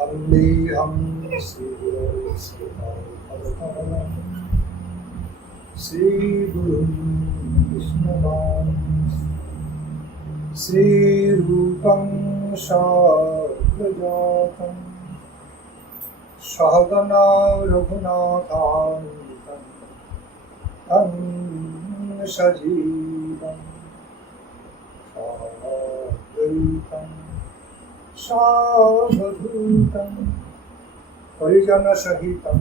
Amliham Sri Guru Sri Guru Krishna Sri Rupam Shakrajatam Shahagana Raghunathan Tam Sajivam Sadvaitam Savadhutam Parijana Sahitam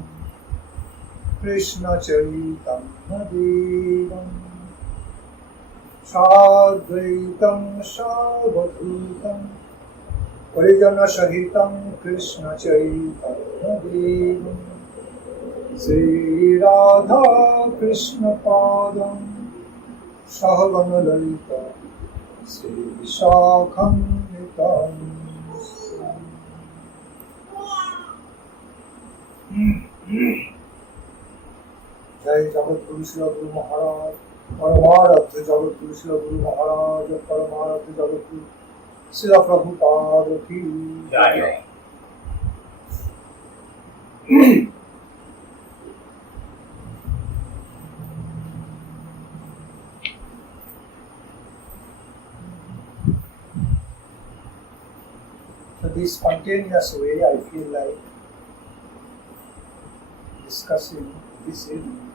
Krishna Charitam Nadevam Sadvaitam Savadhutam Parijana Sahitam Krishna Charitam Nadevam Sri Radha Krishna Padam Sahagana Lalita Sri Vishakham Nitam Jai Jagat Guru Srila Guru Maharaj Paramaradha Jagat Guru Srila Guru Maharaj Paramaradha Jagat Guru Srila Prabhupada Ki Jai. So this spontaneous way I feel like discussing this evening,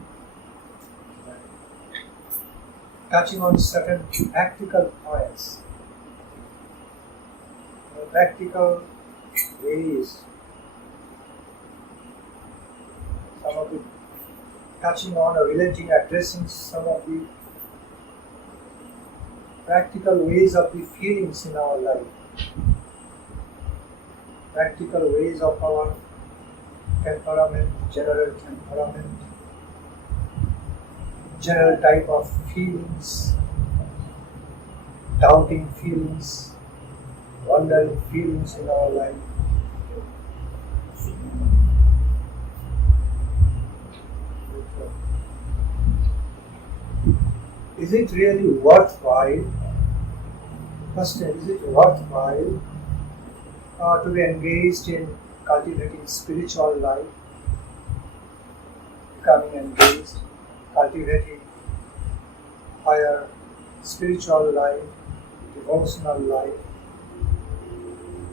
touching on certain practical points, practical ways, some of it touching on or relating, addressing some of the practical ways of the feelings in our life, practical ways of our temperament, general type of feelings, doubting feelings, wondering feelings in our life. Is it really worthwhile? Question, is it worthwhile to be engaged in cultivating spiritual life, becoming engaged, cultivating higher spiritual life, devotional life,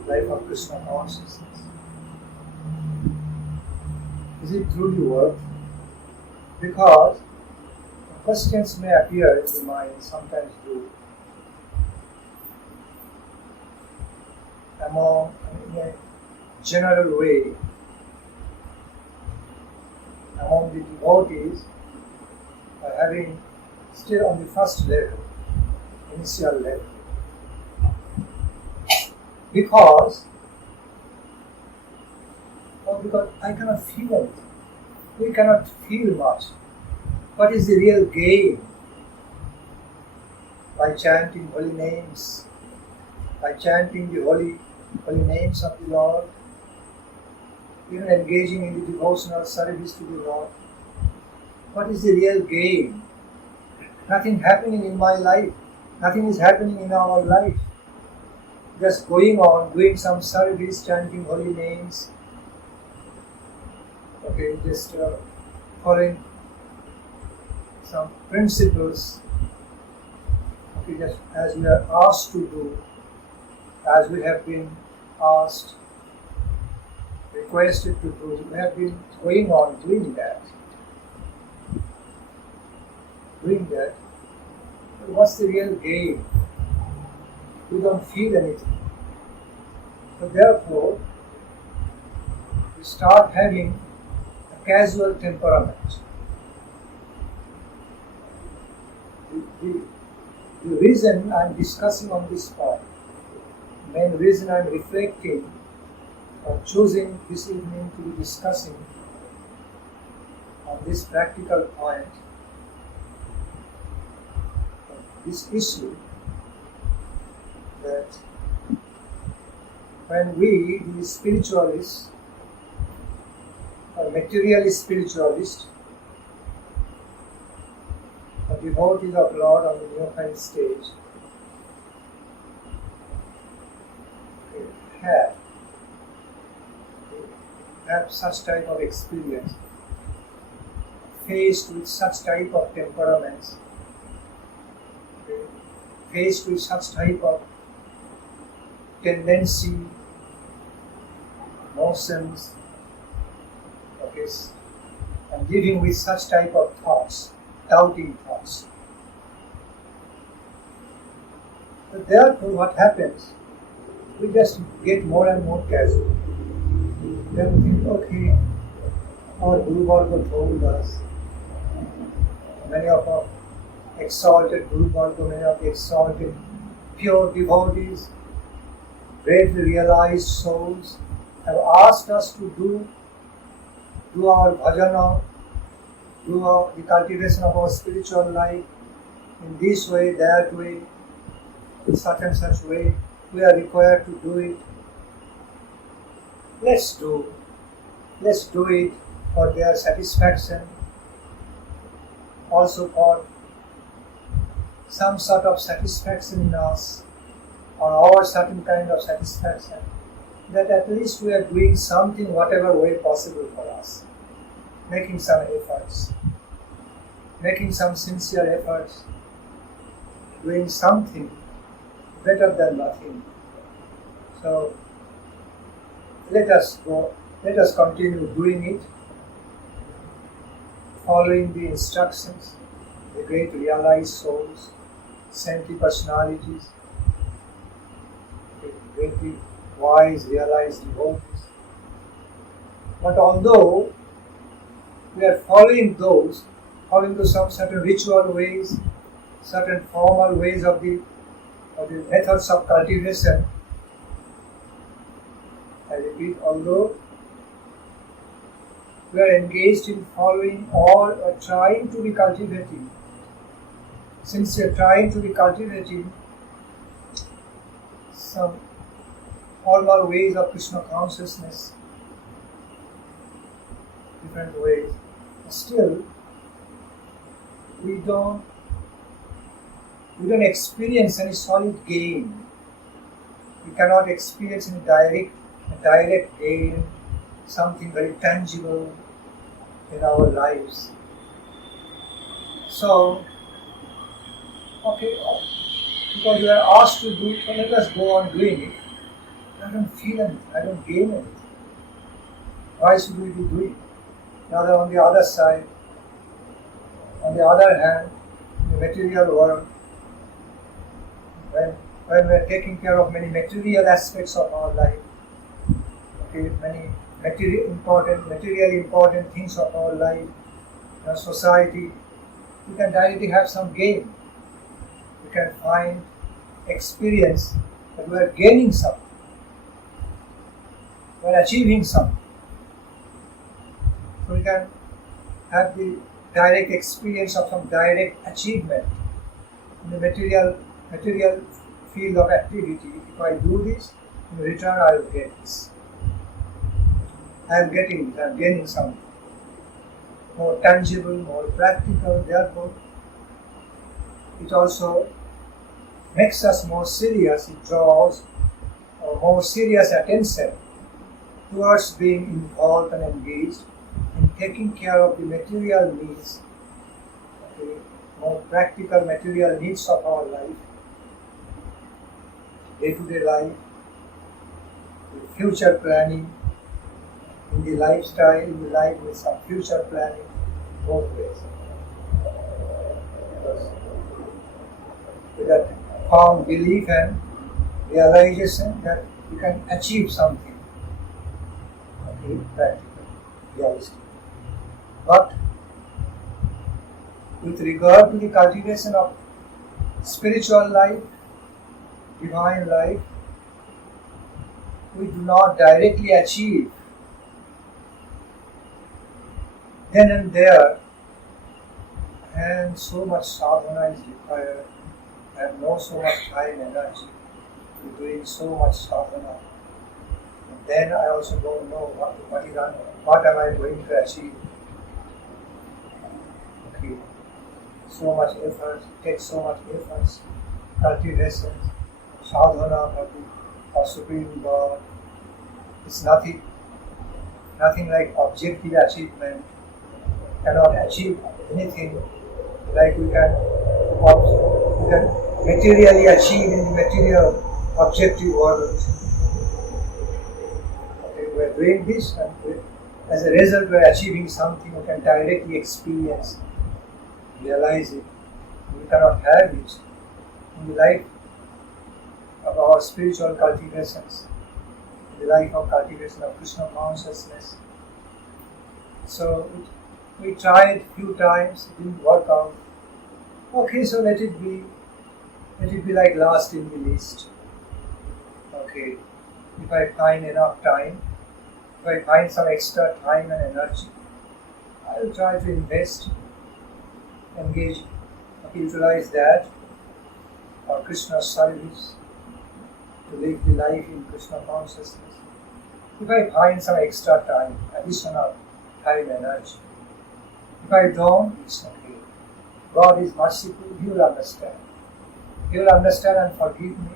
life of Krishna consciousness? Is it truly worth? Because questions may appear in the mind, sometimes do, in a general way, among the devotees, having still on the first level, initial level. Because I cannot feel it. We cannot feel much. What is the real gain by chanting holy names, by chanting the holy names of the Lord, even engaging in the devotional service to the Lord? What is the real gain? Nothing happening in my life. Nothing is happening in our life. Just going on, doing some service, chanting holy names. Okay, just following some principles. Okay, just as we are asked to do, as we have been asked, requested to do, we have been going on doing that. But what's the real gain? We don't feel anything. So therefore, we start having a casual temperament. The reason I'm discussing on this point, the main reason I'm reflecting or choosing this evening to be discussing on this practical point, this issue, that when we, the spiritualists, or materialist spiritualists, or devotees of Lord on the neophyte stage, have such type of experience, faced with such type of temperaments, faced with such type of tendency, notions, okay, and living with such type of thoughts, doubting thoughts. So therefore what happens, we just get more and more casual. Then we think, okay, our Guru Varga told us, many of our exalted Guru Varga, many of the exalted pure devotees, greatly realized souls, have asked us to do our bhajana, the cultivation of our spiritual life in this way, that way, in such and such way. We are required to do it. Let's do it for their satisfaction, also for some sort of satisfaction in us, or our certain kind of satisfaction, that at least we are doing something whatever way possible for us, making some efforts, making some sincere efforts, doing something better than nothing. So let us continue doing it, following the instructions, the great realized souls, saintly personalities, the greatly wise realized devotees. But although we are following to some certain ritual ways, certain formal ways of the methods of cultivation, I repeat, although we are engaged in following or trying to be cultivating, since we are trying to be cultivating some formal ways of Krishna consciousness, different ways, still we don't experience any solid gain. We cannot experience any direct gain, something very tangible in our lives. So, okay, because we are asked to do it, so let us go on doing it. I don't feel anything, I don't gain anything. Why should we be doing it? Now, on the other side, on the other hand, in the material world, when we are taking care of many material aspects of our life, okay, many materially important things of our life, in our society, we can directly have some gain. We can find experience that we are gaining something, we are achieving something. So we can have the direct experience of some direct achievement in the material field of activity. If I do this, in return I will get this. I am gaining something more tangible, more practical. Therefore, it also makes us more serious. It draws a more serious attention towards being involved and engaged in taking care of the material needs, okay, more practical material needs of our life, day-to-day life, with future planning, in the lifestyle, in the life with some future planning, both ways. With that firm belief and realization that you can achieve something, okay, practical, realistic. But with regard to the cultivation of spiritual life, divine life, we do not directly achieve then and there, and so much sadhana is required, and no so much time and energy to doing so much sadhana. And then I also don't know what am I going to achieve. Okay, so much effort, takes so much effort, cultivation, sadhana for Supreme God, It's nothing like objective achievement. Cannot achieve anything like we can materially achieve in the material objective world. Okay, we are doing this, and as a result we are achieving something we can directly experience, realize it. We cannot have it in the life of our spiritual cultivations, in the life of cultivation of Krishna consciousness. So we tried few times, it didn't work out. Okay, so let it be like last in the list. Okay, if I find enough time, if I find some extra time and energy, I will try to invest, engage, utilize that for Krishna's service, to live the life in Krishna consciousness. If I find some extra time, additional time, energy, if I don't, it's okay. God is merciful, He will understand. He will understand and forgive me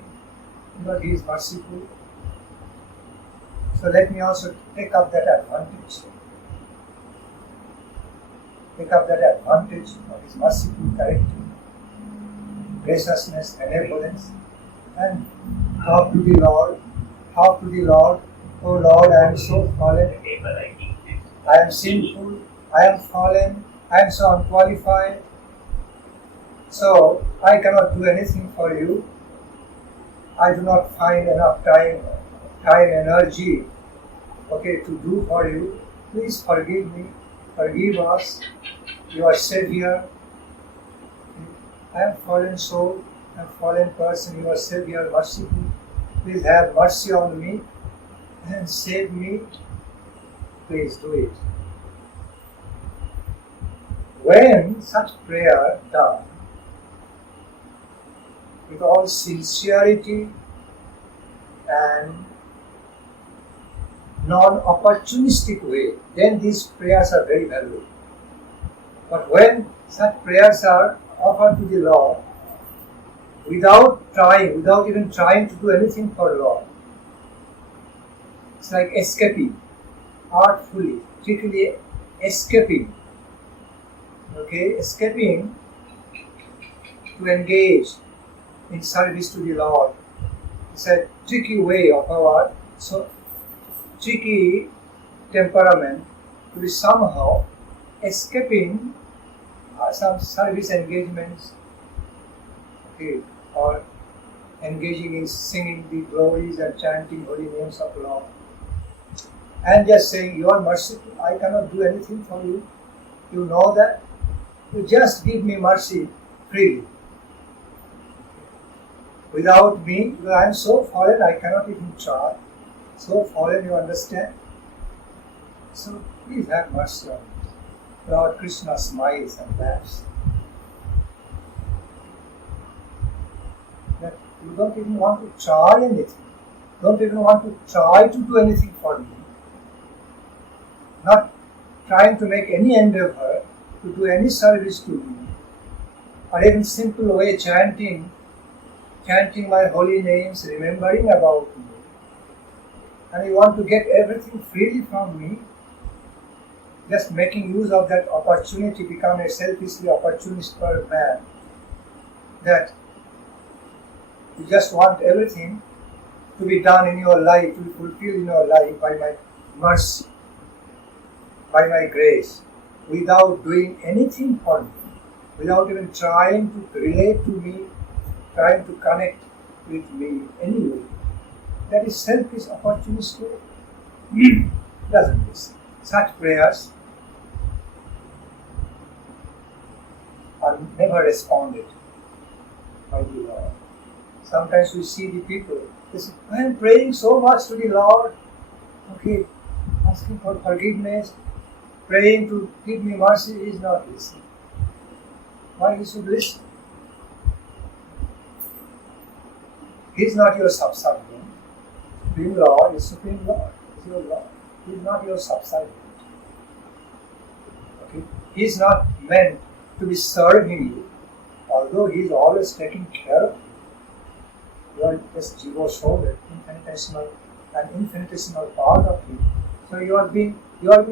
because He is merciful. So let me also take up that advantage. Take up that advantage of His merciful character, graciousness, benevolence, and talk to the Lord. Talk to the Lord. Oh Lord, I am so fallen. I am sinful. I am fallen. I am so unqualified. So I cannot do anything for you. I do not find enough time, energy, okay, to do for you. Please forgive me. Forgive us. You are Savior. I am fallen soul. I am fallen person. You are Savior, merciful. Please have mercy on me and save me. Please do it. When such prayer done with all sincerity and non-opportunistic way, then these prayers are very valuable. But when such prayers are offered to the Lord without even trying to do anything for the Lord, it's like escaping, artfully, trickily escaping. Okay, escaping to engage in service to the Lord. It's a tricky way of our tricky temperament to be somehow escaping some service engagements, okay, or engaging in singing the glories and chanting holy names of the Lord, and just saying, you are merciful, I cannot do anything for you. You know that. You just give me mercy freely. Without me, because I am so fallen, I cannot even try. So fallen, you understand? So please have mercy on me. Lord Krishna smiles and laughs. That you don't even want to try anything. Don't even want to try to do anything for me. Not trying to make any endeavor to do any service to me. Or even simple way chanting my holy names, remembering about me. And you want to get everything freely from me, just making use of that opportunity, become a selfishly opportunist man, that you just want everything to be done in your life, to be fulfilled in your life by my mercy, by my grace, without doing anything for me, without even trying to relate to me, trying to connect with me anyway. That is selfish opportunist way. Doesn't this? Such prayers are never responded by the Lord. Sometimes we see the people, they say, I am praying so much to the Lord, okay, asking for forgiveness, praying to give me mercy, He is not listening. Why He should listen? He is not your subservient. Supreme Lord is Supreme Lord, is your Lord. He is not your subservient. Okay? He is not meant to be serving you, although He is always taking care of you. You are just jiva shoulder, infinitesimal an infinitesimal part of Him. So you have been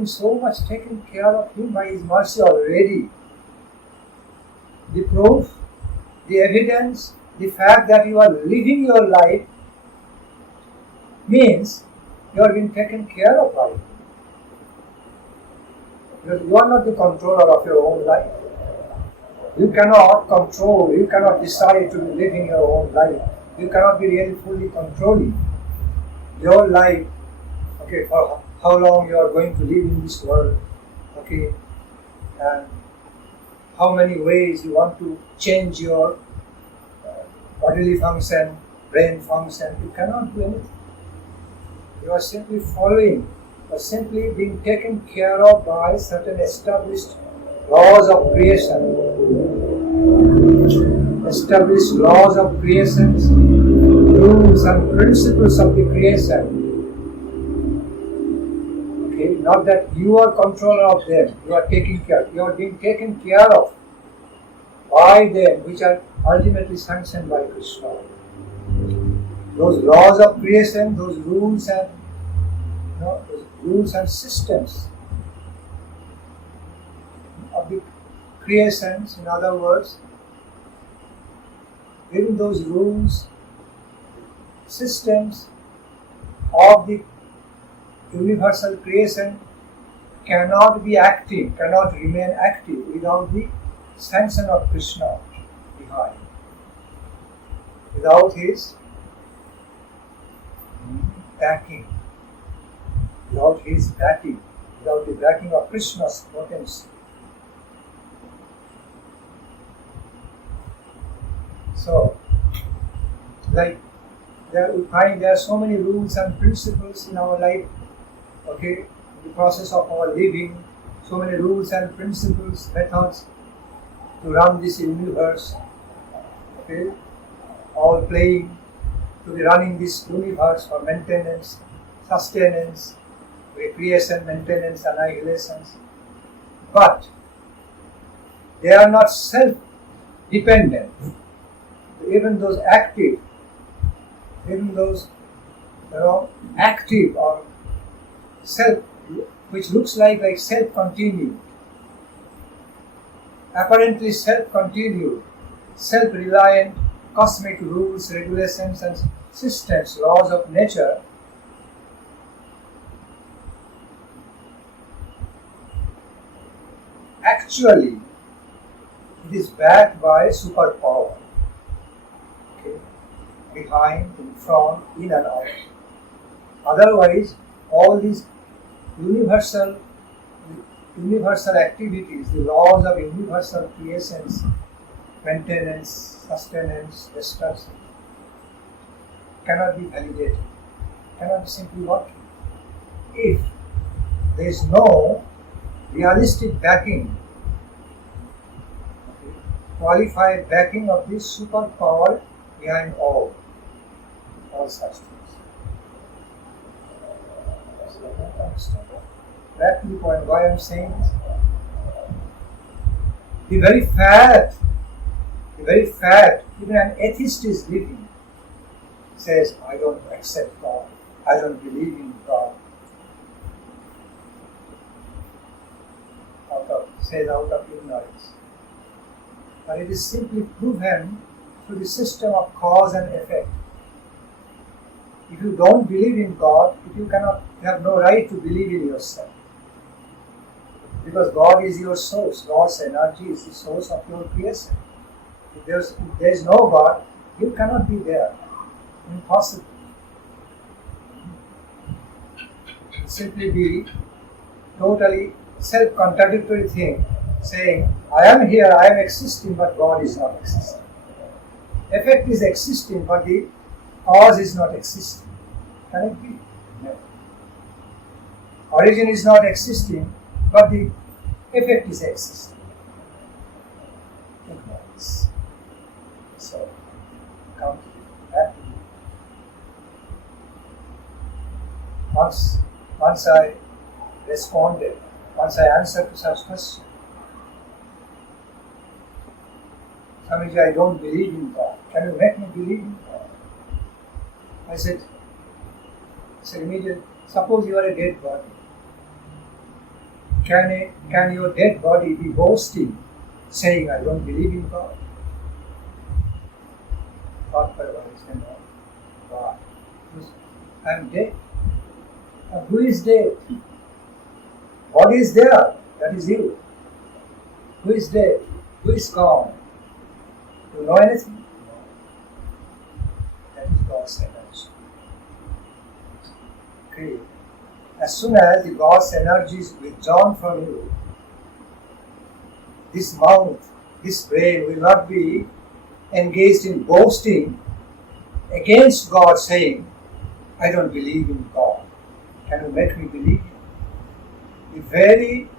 so much taken care of Him by His mercy already. The proof, the evidence, the fact that you are living your life means you are being taken care of by Him. Because you are not the controller of your own life. You cannot control, you cannot decide to be living your own life. You cannot be really fully controlling your life, okay, for how long you are going to live in this world, okay, and how many ways you want to change your bodily function, brain function. You cannot do anything. You are simply following, or simply being taken care of by certain established laws of creation. Established laws of creation, rules and principles of the creation. Okay, not that you are controller of them, you are taking care. You are being taken care of by them, which are ultimately sanctioned by Krishna. Those laws of creation, those rules and systems of the creations, in other words, even those rules, systems of the universal creation cannot be active, cannot remain active without the sanction of Krishna behind. Without His backing, without the backing of Krishna's potency. So, like we find there are so many rules and principles in our life, okay, in the process of our living, so many rules and principles, methods to run this universe, okay, all playing to be running this universe for maintenance, sustenance, recreation, maintenance, annihilations. But they are not self-dependent. Even those active, active or self, which looks like self-continued, apparently self-continued, self-reliant cosmic rules, regulations and systems, laws of nature, actually it is backed by superpower. Behind, in front, in and out. Otherwise, all these universal activities, the laws of universal creations, maintenance, sustenance, destruction, cannot be validated, cannot be simply working. If there is no realistic backing, qualified backing of this superpower behind all such things. So I don't understand that. Back to the point why I am saying this. The very fact, even an atheist is living, says, I don't accept God, I don't believe in God. Out of ignorance. But it is simply proven through the system of cause and effect. If you don't believe in God, you have no right to believe in yourself. Because God is your source. God's energy is the source of your creation. If there is no God, you cannot be there. Impossible. It simply be totally self-contradictory thing, saying, I am here, I am existing, but God is not existing. Effect is existing, but the cause is not existing. Can it be? No. Origin is not existing, but the effect is existing. Ignorance. So, come back. Once I responded, once I answered to such questions, Swamiji, I don't believe in God. Can you make me believe in God? I said, So immediately, suppose you are a dead body. Can your dead body be boasting, saying, I don't believe in God? Thought for a while, say no. Why? Because I am dead. And who is dead? Body is there, that is you. Who is dead? Who is gone? Do you know anything? No. That is God's energy. Okay. As soon as the God's energy is withdrawn from you, this mouth, this brain will not be engaged in boasting against God, saying, I don't believe in God. Can you make me believe in? The very,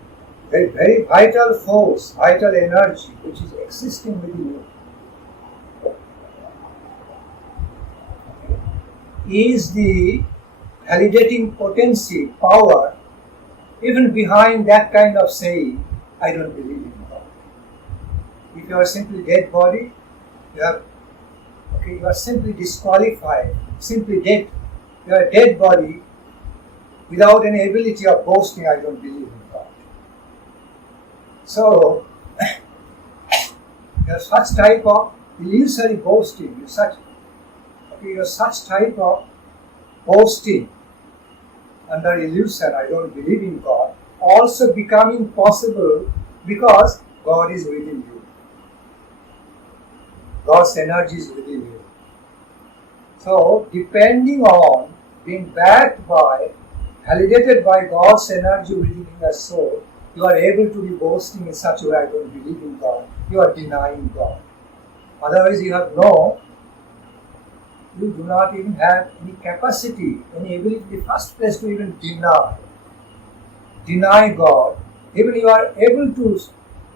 very, very vital force, vital energy which is existing within you is the validating potency, power, even behind that kind of saying, I don't believe in God. If you are simply dead body, you are simply disqualified, simply dead. You are a dead body without any ability of boasting, I don't believe in God. So, you have such type of illusory boasting, you have such type of boasting under illusion, I don't believe in God, also becoming possible because God is within you. God's energy is within you. So, depending on being backed by, validated by God's energy within your soul, you are able to be boasting in such a way, I don't believe in God. You are denying God. Otherwise, you do not even have any capacity, any ability in the first place to even deny God. Even you are able to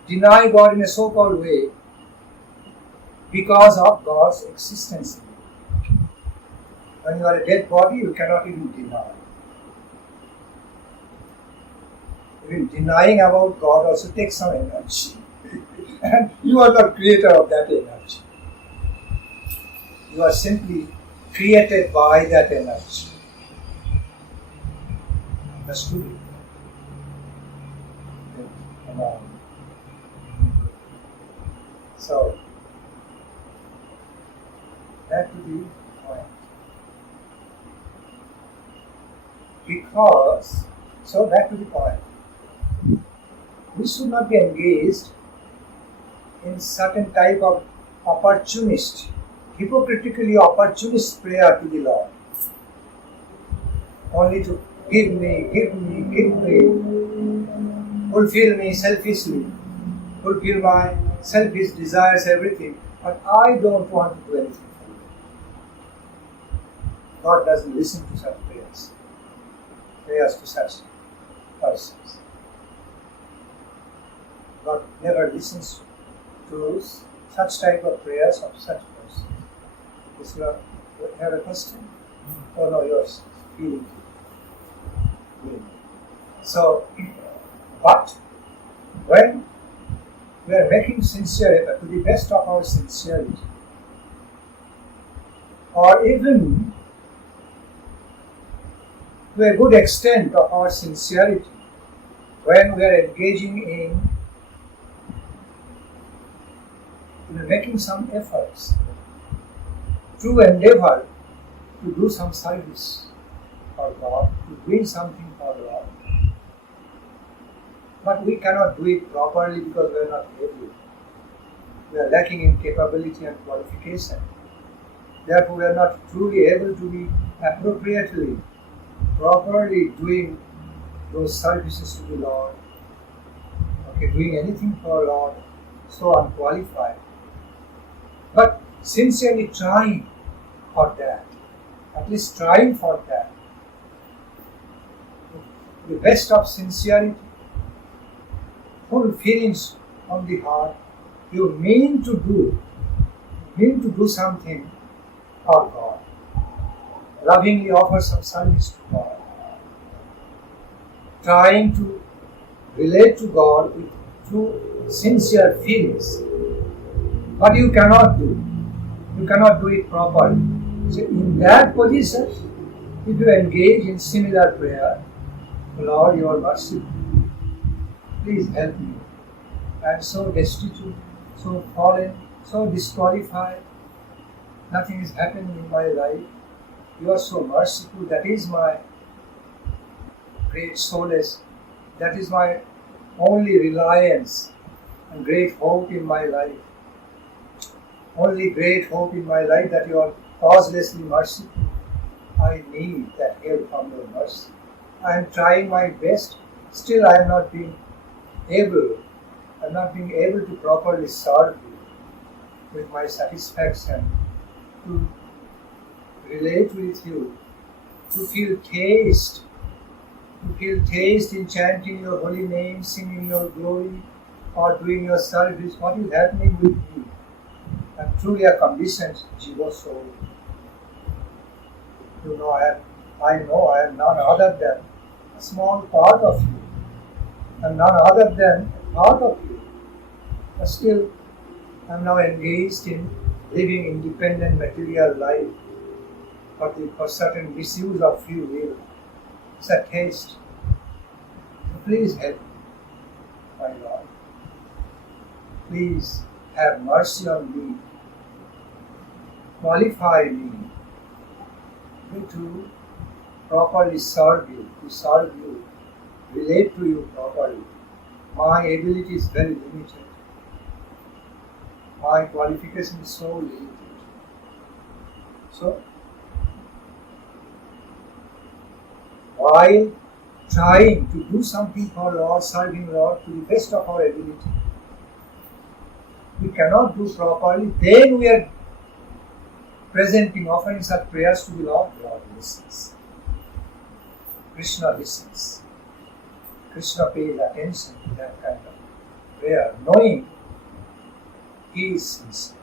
deny God in a so-called way because of God's existence. When you are a dead body, you cannot even deny. Even denying about God also takes some energy. And you are the creator of that energy. You are simply created by that energy. Understood? So, that would be the point. Back to the point. We should not be engaged in certain type of hypocritically opportunist prayer to the Lord. Only to give me, fulfill me selfishly, fulfill my selfish desires, everything, but I don't want to do anything for you. God doesn't listen to such prayers to such persons. God never listens to such type of prayers of such persons. Is you have a question? Oh no, yours. Feeling. So, but when we are making sincere effort to the best of our sincerity, or even to a good extent of our sincerity, when we are engaging in making some efforts, true endeavor to do some service for God, to doing something for God. But we cannot do it properly because we are not able. We are lacking in capability and qualification. Therefore, we are not truly able to be appropriately, properly doing those services to the Lord. Doing anything for Lord, so unqualified. But sincerely trying for that, at least trying for that, the best of sincerity, full feelings on the heart, you mean to do something for God, lovingly offer some service to God, trying to relate to God with true sincere feelings. But you cannot do it properly. So in that position, If you engage in similar prayer, Lord, you are merciful. Please help me. I am so destitute, so fallen, so disqualified. Nothing is happening in my life. You are so merciful. That is my great solace. That is my only reliance and great hope in my life. Only great hope in my life that you are causelessly merciful. I need that help from your mercy. I am trying my best. Still I am not being able to properly serve you with my satisfaction, to relate with you, to feel taste in chanting your holy name, singing your glory, or doing your service. What is happening with me? I am truly a conditioned jiva soul. You know, I know I am none other than a small part of you. I am none other than a part of you. But still, I am now engaged in living independent material life for certain misuse of free will. It's a taste. So please help me, my Lord. Please have mercy on me. Qualify me to properly serve you, relate to you properly. My ability is very limited. My qualification is so limited. So, while trying to do something for Lord, serving Lord to the best of our ability, we cannot do properly, then we are presenting, offering such prayers to the Lord. Lord listens. Krishna listens. Krishna pays attention to that kind of prayer, knowing He is sincere.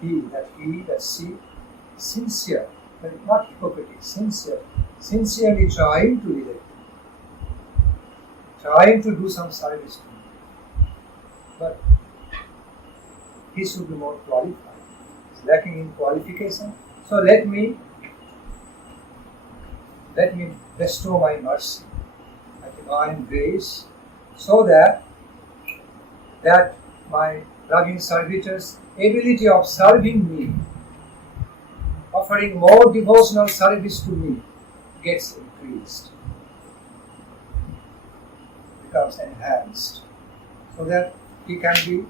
He that seeks, sincere, but not hypocritic, sincere, sincerely trying to relate, trying to do some service to me. But he should be more qualified. He's lacking in qualification. So let me bestow my mercy, my divine grace, so that my loving servitor's ability of serving me, offering more devotional service to me, gets increased, becomes enhanced, so that he can be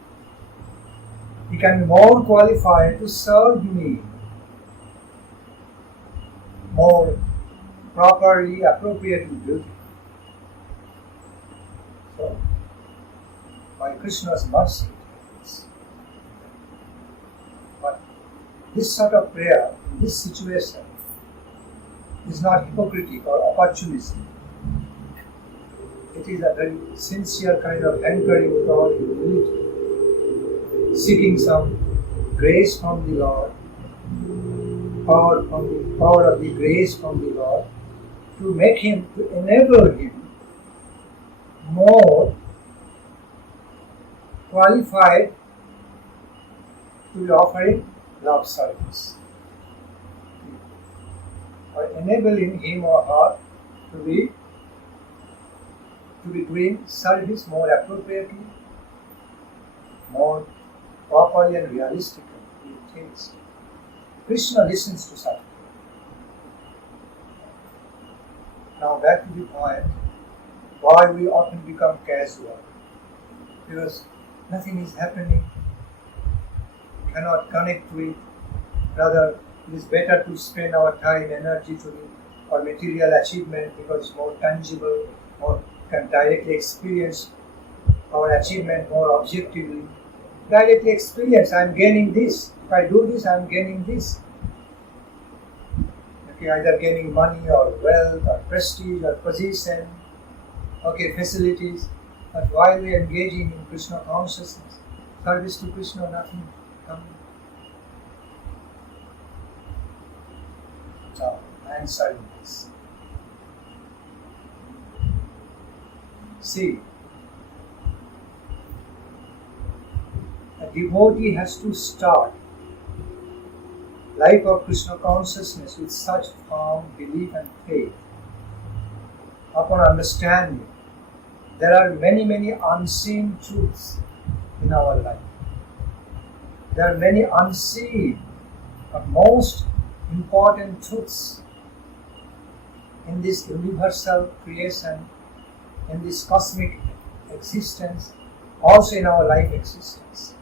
more qualified to serve me more properly, appropriately, beautifully. So, by Krishna's mercy, but this sort of prayer, in this situation, is not hypocritical or opportunism. It is a very sincere kind of hankering with all humility, seeking some grace from the Lord, power of the grace from the Lord, to enable him more qualified to be offering love service, or enabling him or her to be doing service more appropriately, more properly and realistically. Krishna listens to such. Now back to the point, why we often become casual. Because nothing is happening, cannot connect with, rather it is better to spend our time, energy for material achievement, because it's more tangible, more can directly experience our achievement more objectively. Directly experience, I am gaining this. If I do this, I am gaining this. Okay, either gaining money or wealth or prestige or position, facilities. But while we are engaging in Krishna consciousness, service to Krishna, nothing coming. Now, answering this. See, a devotee has to start life of Krishna consciousness with such firm belief and faith, upon understanding, there are many, many unseen truths in our life. There are many unseen but most important truths in this universal creation, in this cosmic existence, also in our life existence.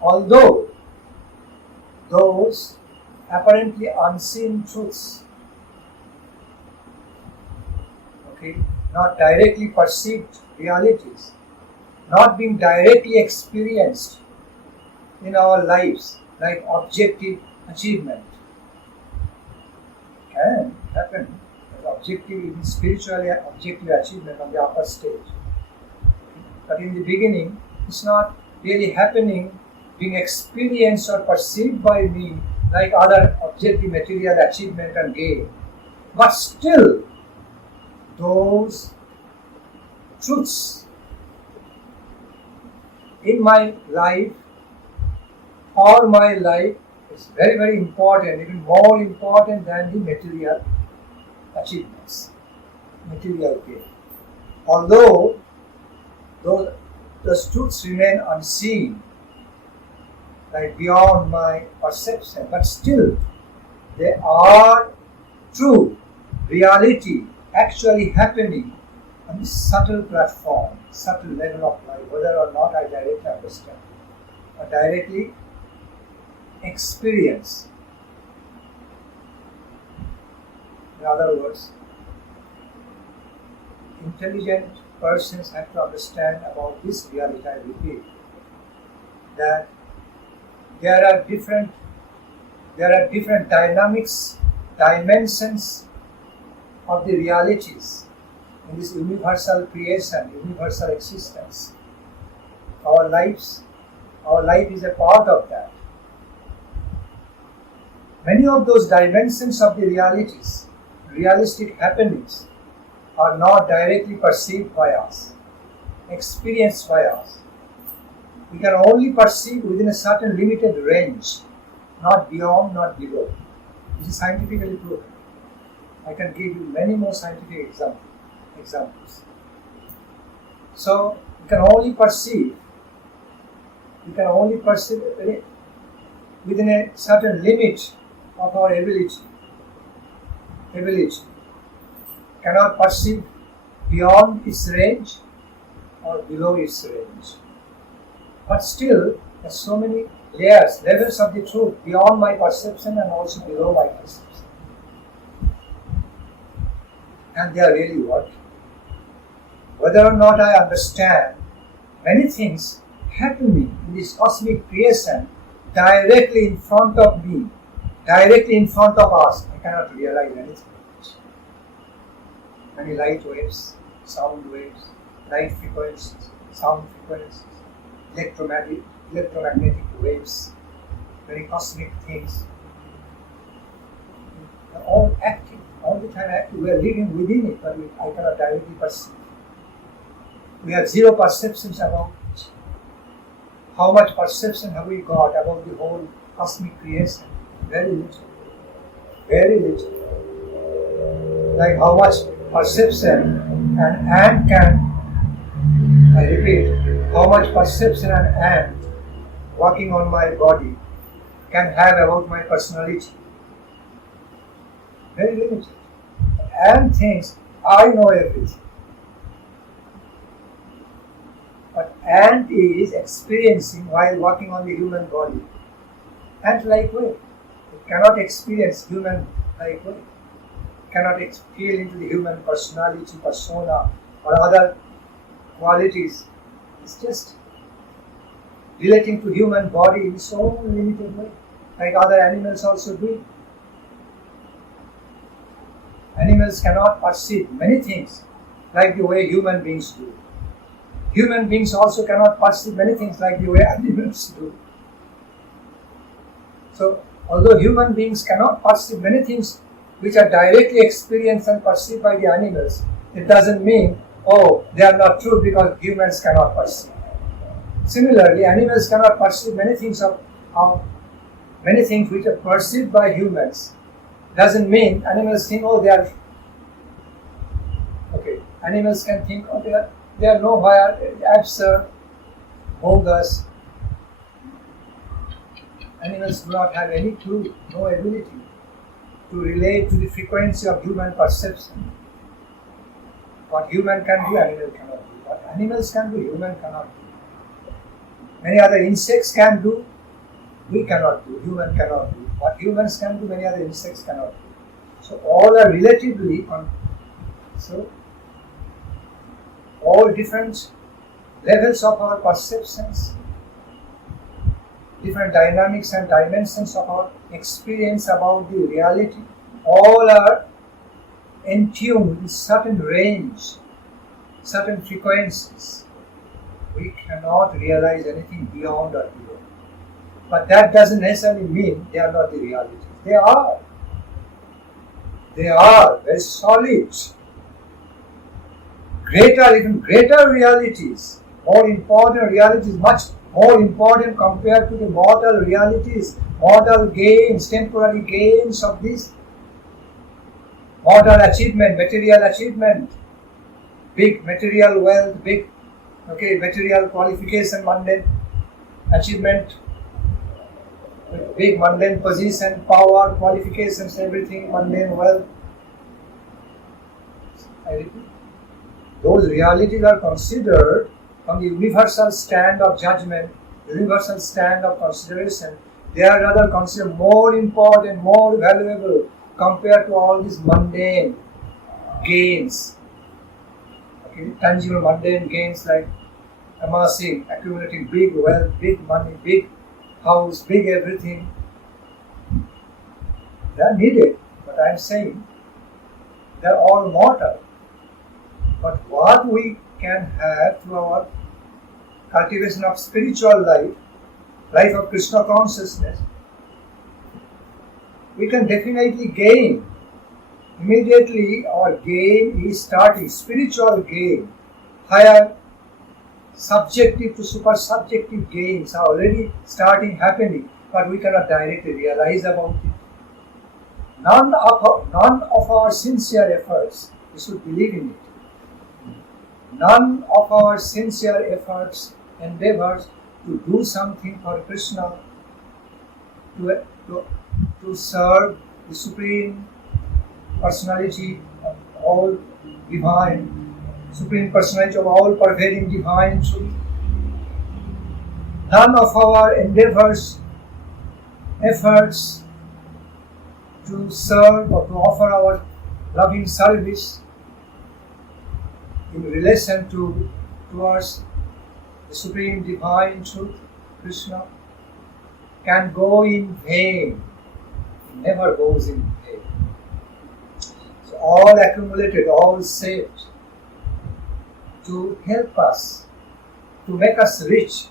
Although those apparently unseen truths, not directly perceived realities, not being directly experienced in our lives like objective achievement, can happen as objective, spiritually objective achievement on the upper stage. But in the beginning, it's not really happening, being experienced or perceived by me like other objective material achievement and gain. But still, those truths in my life, for my life, is very, very important, even more important than the material achievements, material gain. Although those truths remain unseen, like beyond my perception, but still they are true, reality, actually happening on this subtle platform, subtle level of life, whether or not I directly understand or directly experience. In other words, intelligent persons have to understand about this reality, I repeat, that there are different dynamics, dimensions of the realities in this universal creation, universal existence. Our life is a part of that. Many of those dimensions of the realities, realistic happenings, are not directly perceived by us, experienced by us. We can only perceive within a certain limited range, not beyond, not below. This is scientifically proven. I can give you many more scientific examples. So, we can only perceive within a certain limit of our ability. Cannot perceive beyond its range or below its range. But still, there are so many levels of the truth beyond my perception and also below my perception. And they are really what? Whether or not I understand, many things happening in this cosmic creation directly in front of me, directly in front of us, I cannot realize anything. Many light waves, sound waves, light frequencies, sound frequencies, electromagnetic waves, very cosmic things. They are all active, all the time active. We are living within it, but I cannot directly perceive. We have zero perceptions about it. How much perception have we got about the whole cosmic creation? Very little. Very little. Like how much perception an ant can, I repeat, how much perception an ant working on my body can have about my personality. Very limited. An ant thinks, I know everything. But ant is experiencing while working on the human body. Ant-like way. It cannot experience human-like way. Cannot feel into the human personality, persona, or other qualities. It's just relating to human body in so limited way, like other animals also do. Animals cannot perceive many things like the way human beings do. Human beings also cannot perceive many things like the way animals do. So, although human beings cannot perceive many things which are directly experienced and perceived by the animals, it doesn't mean, they are not true because humans cannot perceive. Similarly, animals cannot perceive many things of how many things which are perceived by humans doesn't mean animals think, oh, they are okay. Animals can think, oh, they are nowhere, absurd, bogus. Animals do not have any clue, no ability to relate to the frequency of human perception. What human can do, animal cannot do. What animals can do, human cannot do. Many other insects can do, we cannot do, human cannot do. What humans can do, many other insects cannot do. So all are relatively all different levels of our perceptions, different dynamics and dimensions of our experience about the reality, all are in tune with certain range, certain frequencies. We cannot realize anything beyond or below. But that doesn't necessarily mean they are not the realities. They are. They are very solid. Even greater realities, more important realities, much more important compared to the mortal realities, mortal gains, temporary gains of this mortal achievement, material achievement, big material wealth, big material qualification, mundane achievement, big mundane position, power, qualifications, everything, mundane wealth. I repeat. Those realities are considered from the universal stand of judgment, universal stand of consideration. They are rather considered more important, more valuable compared to all these mundane gains. Tangible mundane gains like amassing, accumulating big wealth, big money, big house, big everything. They are needed, but I am saying they are all mortal. But what we can have through our cultivation of spiritual life of Krishna consciousness, we can definitely gain. Immediately our gain is starting, spiritual gain. Higher subjective to super subjective gains are already starting happening, but we cannot directly realize about it. None of our sincere efforts, we should believe in it. None of our sincere efforts, endeavors to do something for Krishna, to serve the Supreme Personality of all divine, Supreme Personality of all pervading divine truth. None of our endeavors, efforts to serve or to offer our loving service in relation towards the Supreme Divine Truth, Krishna, can go in vain. It never goes in vain. So all accumulated, all saved to help us, to make us rich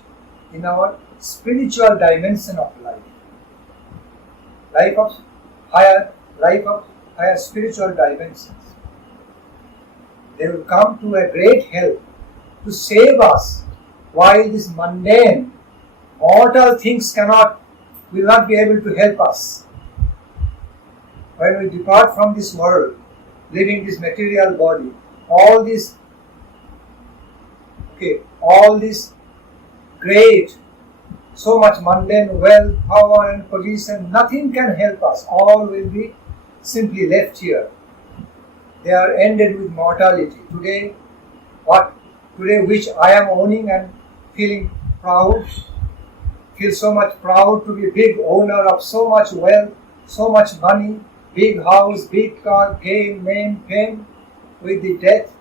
in our spiritual dimension of life. Life of higher spiritual dimensions. They will come to a great help to save us while these mundane, mortal things will not be able to help us. When we depart from this world, leaving this material body, all this great, so much mundane wealth, power and position, nothing can help us. All will be simply left here. They are ended with mortality. Today, which I am owning and feeling proud, feel so much proud to be big owner of so much wealth, so much money, big house, big car, fame, name, fame. With the death,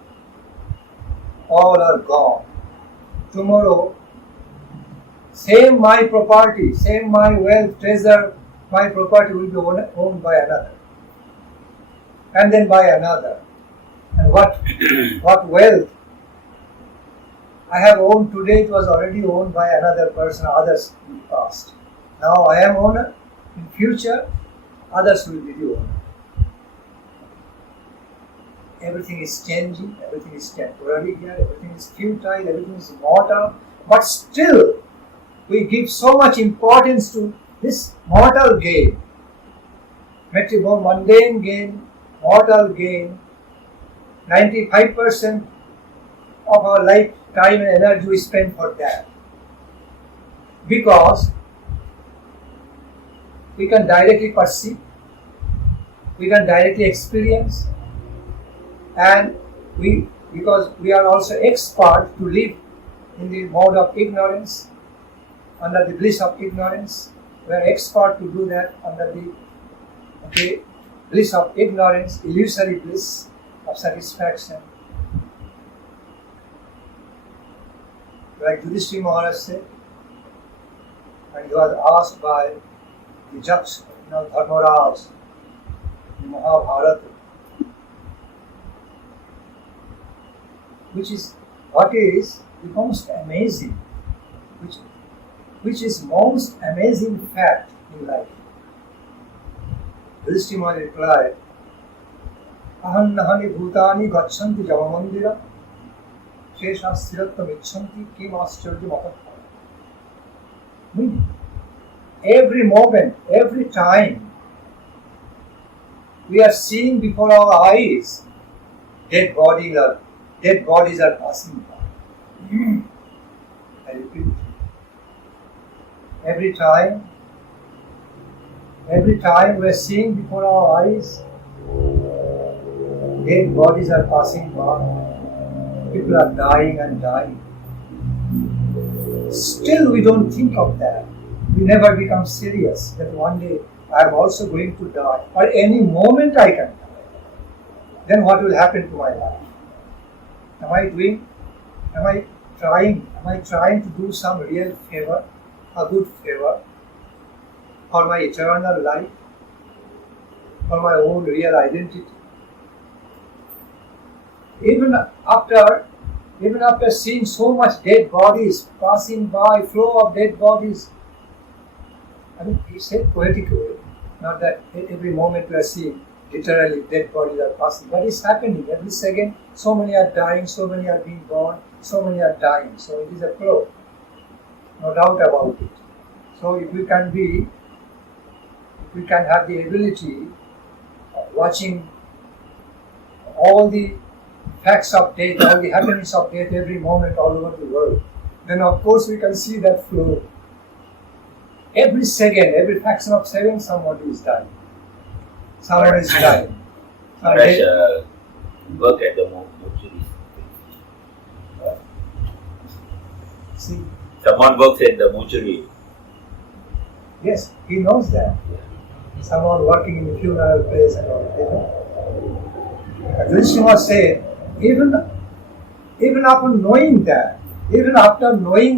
all are gone. Tomorrow, same my property, same my wealth, treasure, my property will be owned by another. And then by another. And what wealth I have owned today, it was already owned by another person, others in the past. Now I am owner, in future others will be the owner. Everything is changing, everything is temporary here, everything is futile, everything is mortal, but still we give so much importance to this mortal gain, material, mundane gain, mortal gain, 95% of our life, time and energy we spend for that. Because we can directly perceive, we can directly experience, and because we are also expert to live in the mode of ignorance, under the bliss of ignorance. We are expert to do that under the bliss of ignorance, illusory bliss of satisfaction. Like Yudhishthira Maharaj said, when he was asked by the judge, Dharmaraj, in Mahabharata, what is the most amazing, which is most amazing fact in life. Yudhishthira Maharaj replied, Ahan nahani bhutani gachanti javamandira shesha sthirattam icchanti kim ascharya matatpara. Meaning, every moment, every time, we are seeing before our eyes dead bodies are passing by. I repeat, every time we are seeing before our eyes dead bodies are passing by. People are dying and dying. Still we don't think of that. We never become serious that one day I am also going to die, or any moment I can die. Then what will happen to my life? Am I trying to do some real favor, a good favor for my eternal life, for my own real identity? Even after seeing so much dead bodies passing by, flow of dead bodies, I mean, he said poetically, not that every moment we are seeing literally dead bodies are passing, but it's happening every second. So many are dying, so many are being born, so many are dying. So it is a flow, no doubt about it. So if we can have the ability of watching all the facts of death, all the happenings of death every moment all over the world, then of course we can see that flow. Every second, every fraction of second, somebody is dying. Someone is dying. Maharaj work at the mortuary. See? Someone works at the mortuary. Yes, he knows that. Someone working in the funeral place and all. Krishna said, even after knowing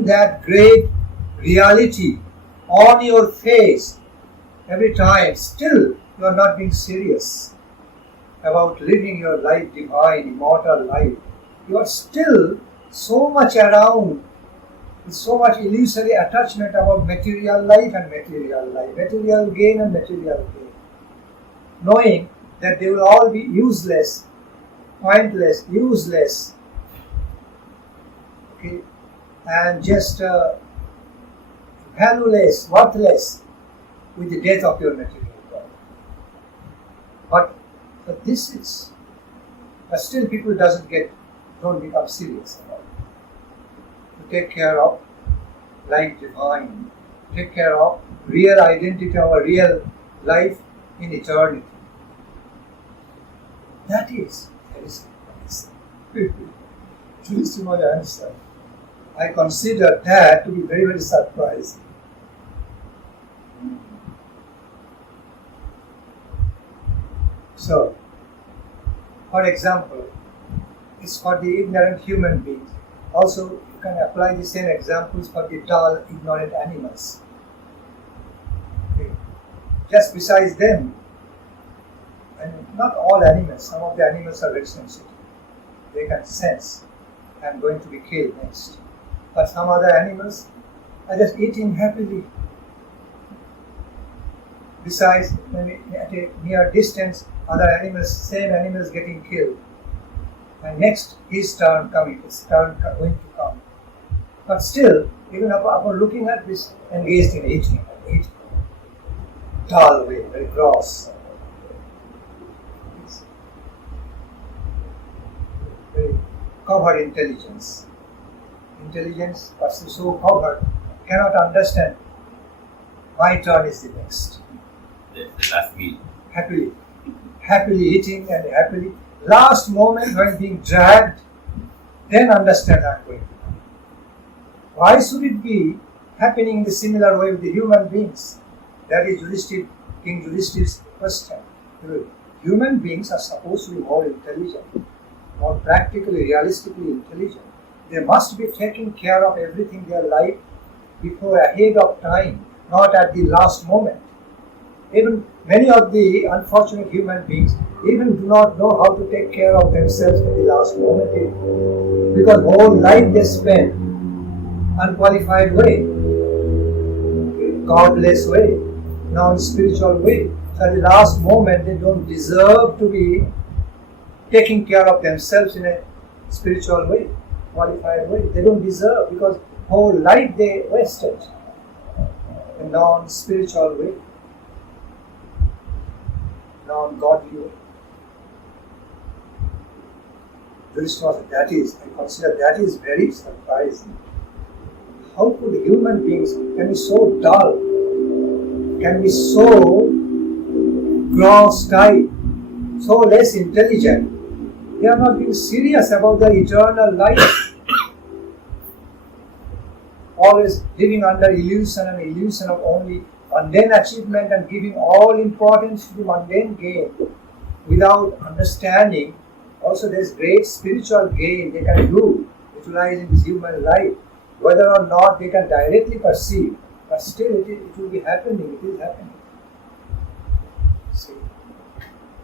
that great reality on your face every time, still you are not being serious about living your life, divine, immortal life. You are still so much around with so much illusory attachment about material life and material life, material gain and material gain, knowing that they will all be useless, pointless, useless, okay, and just valueless, worthless with the death of your material body. But still people don't become serious about it. To take care of life divine, take care of real identity, our real life in eternity. That is my answer. I consider that to be very, very surprising. So, for example, it's for the ignorant human beings. Also, you can apply the same examples for the dull, ignorant animals. Okay. Just besides them, and not all animals, some of the animals are very sensitive. They can sense, I'm going to be killed next. But some other animals are just eating happily. Besides, at a near distance, same animals getting killed. And next, his turn going to come. But still, even upon looking at this, engaged in eating. dull way, very gross. It's very covered intelligence. Intelligence, but so covered, cannot understand. My turn is the next. The last meal. Happily eating and happily. Last moment when being dragged, then understand I'm going to die. Why should it be happening in the similar way with the human beings? That is King Yudhishthir's question. Human beings are supposed to be more intelligent, more practically, realistically intelligent. They must be taking care of everything in their life before ahead of time, not at the last moment. Even many of the unfortunate human beings even do not know how to take care of themselves in the last moment, because whole life they spend unqualified way, godless way, non-spiritual way. So at the last moment they don't deserve to be taking care of themselves in a spiritual way, qualified way. They don't deserve, because whole life they wasted in non-spiritual way, non-godly way. I consider that is very surprising. How could human beings can be so dull, can be so gross-type, so less intelligent? They are not being serious about their eternal life. Always living under illusion of only mundane achievement and giving all importance to the mundane gain without understanding. Also, there is great spiritual gain they can do utilizing this human life, whether or not they can directly perceive, but still it will be happening, it is happening. See,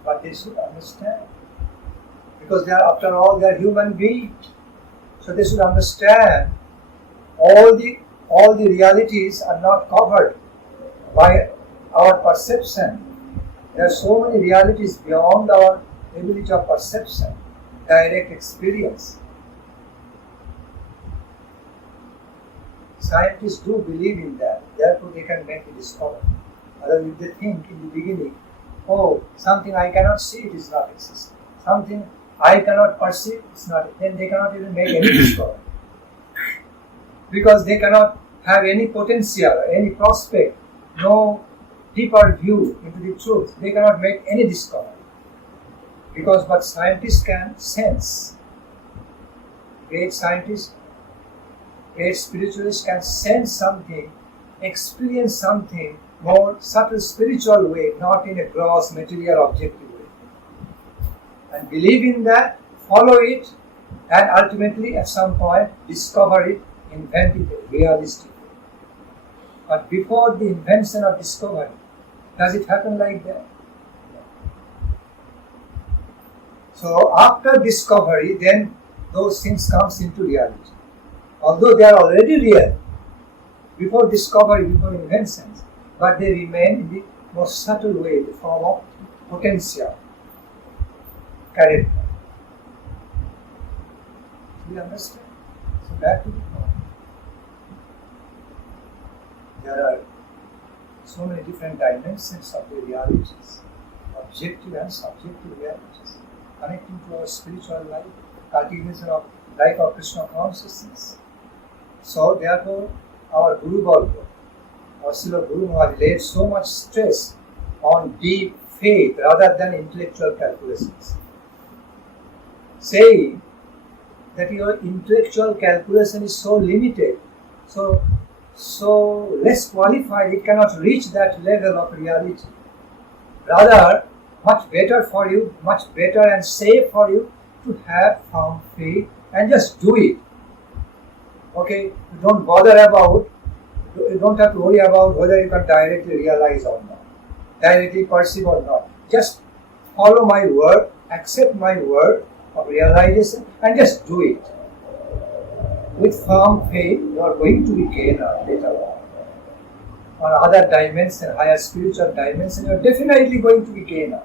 but they should understand, because they are, after all, they are human beings, so they should understand all the realities are not covered by our perception. There are so many realities beyond our ability of perception, direct experience. Scientists do believe in that, therefore they can make a discovery. Otherwise, if they think in the beginning, oh, something I cannot see, it is not existing. Something I cannot perceive, it's not, then they cannot even make any discovery. Because they cannot have any potential, any prospect, no deeper view into the truth. They cannot make any discovery. Because what scientists can sense, great scientists, great spiritualists can sense something, experience something more subtle spiritual way, not in a gross material objective way. And believe in that, follow it, and ultimately at some point discover it, invent it realistically. But before the invention of discovery, does it happen like that? So after discovery, then those things comes into reality. Although they are already real, before discovery, before inventions, but they remain in the most subtle way, in the form of potential, character. Do you understand? So back to the point. There are so many different dimensions of the realities, objective and subjective realities, connecting to our spiritual life, cultivation of life of Krishna consciousness. So therefore, our Guru Varga, our Srila Guru Maharaj laid so much stress on deep faith rather than intellectual calculations, saying that your intellectual calculation is so limited, so less qualified, it cannot reach that level of reality. Rather, much better for you, much better and safe for you to have firm faith and just do it. Okay, you don't bother about, you don't have to worry about whether you can directly realize or not, directly perceive or not. Just follow my word, accept my word of realization and just do it. With firm faith, you are going to be gainer later on. On other dimensions, higher spiritual dimensions, you are definitely going to be gainer.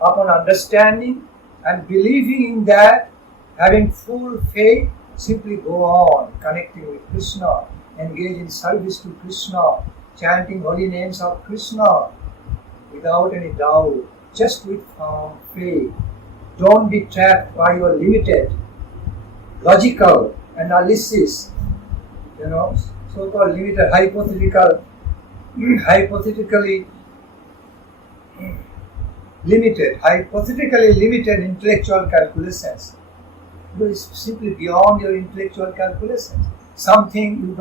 Upon understanding and believing in that, having full faith, simply go on connecting with Krishna, engage in service to Krishna, chanting holy names of Krishna without any doubt, just with firm faith. Don't be trapped by your limited logical analysis, so-called limited hypothetically limited intellectual calculations. It is simply beyond your intellectual calculations. Something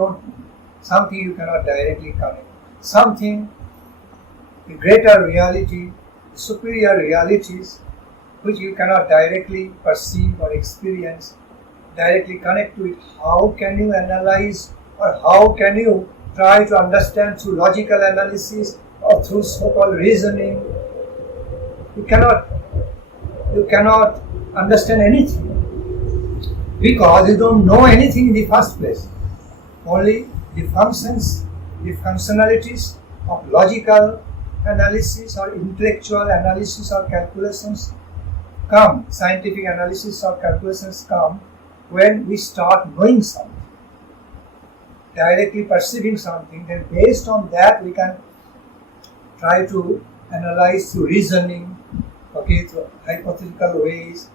you cannot directly connect. Something, the greater reality, superior realities, which you cannot directly perceive or experience, directly connect to it. How can you analyze, or how can you try to understand through logical analysis or through so-called reasoning? You cannot understand anything, because you don't know anything in the first place. Only the functionalities of logical analysis or intellectual analysis or calculations come, scientific analysis or calculations come when we start knowing something, directly perceiving something. Then based on that we can try to analyze through reasoning, through hypothetical ways,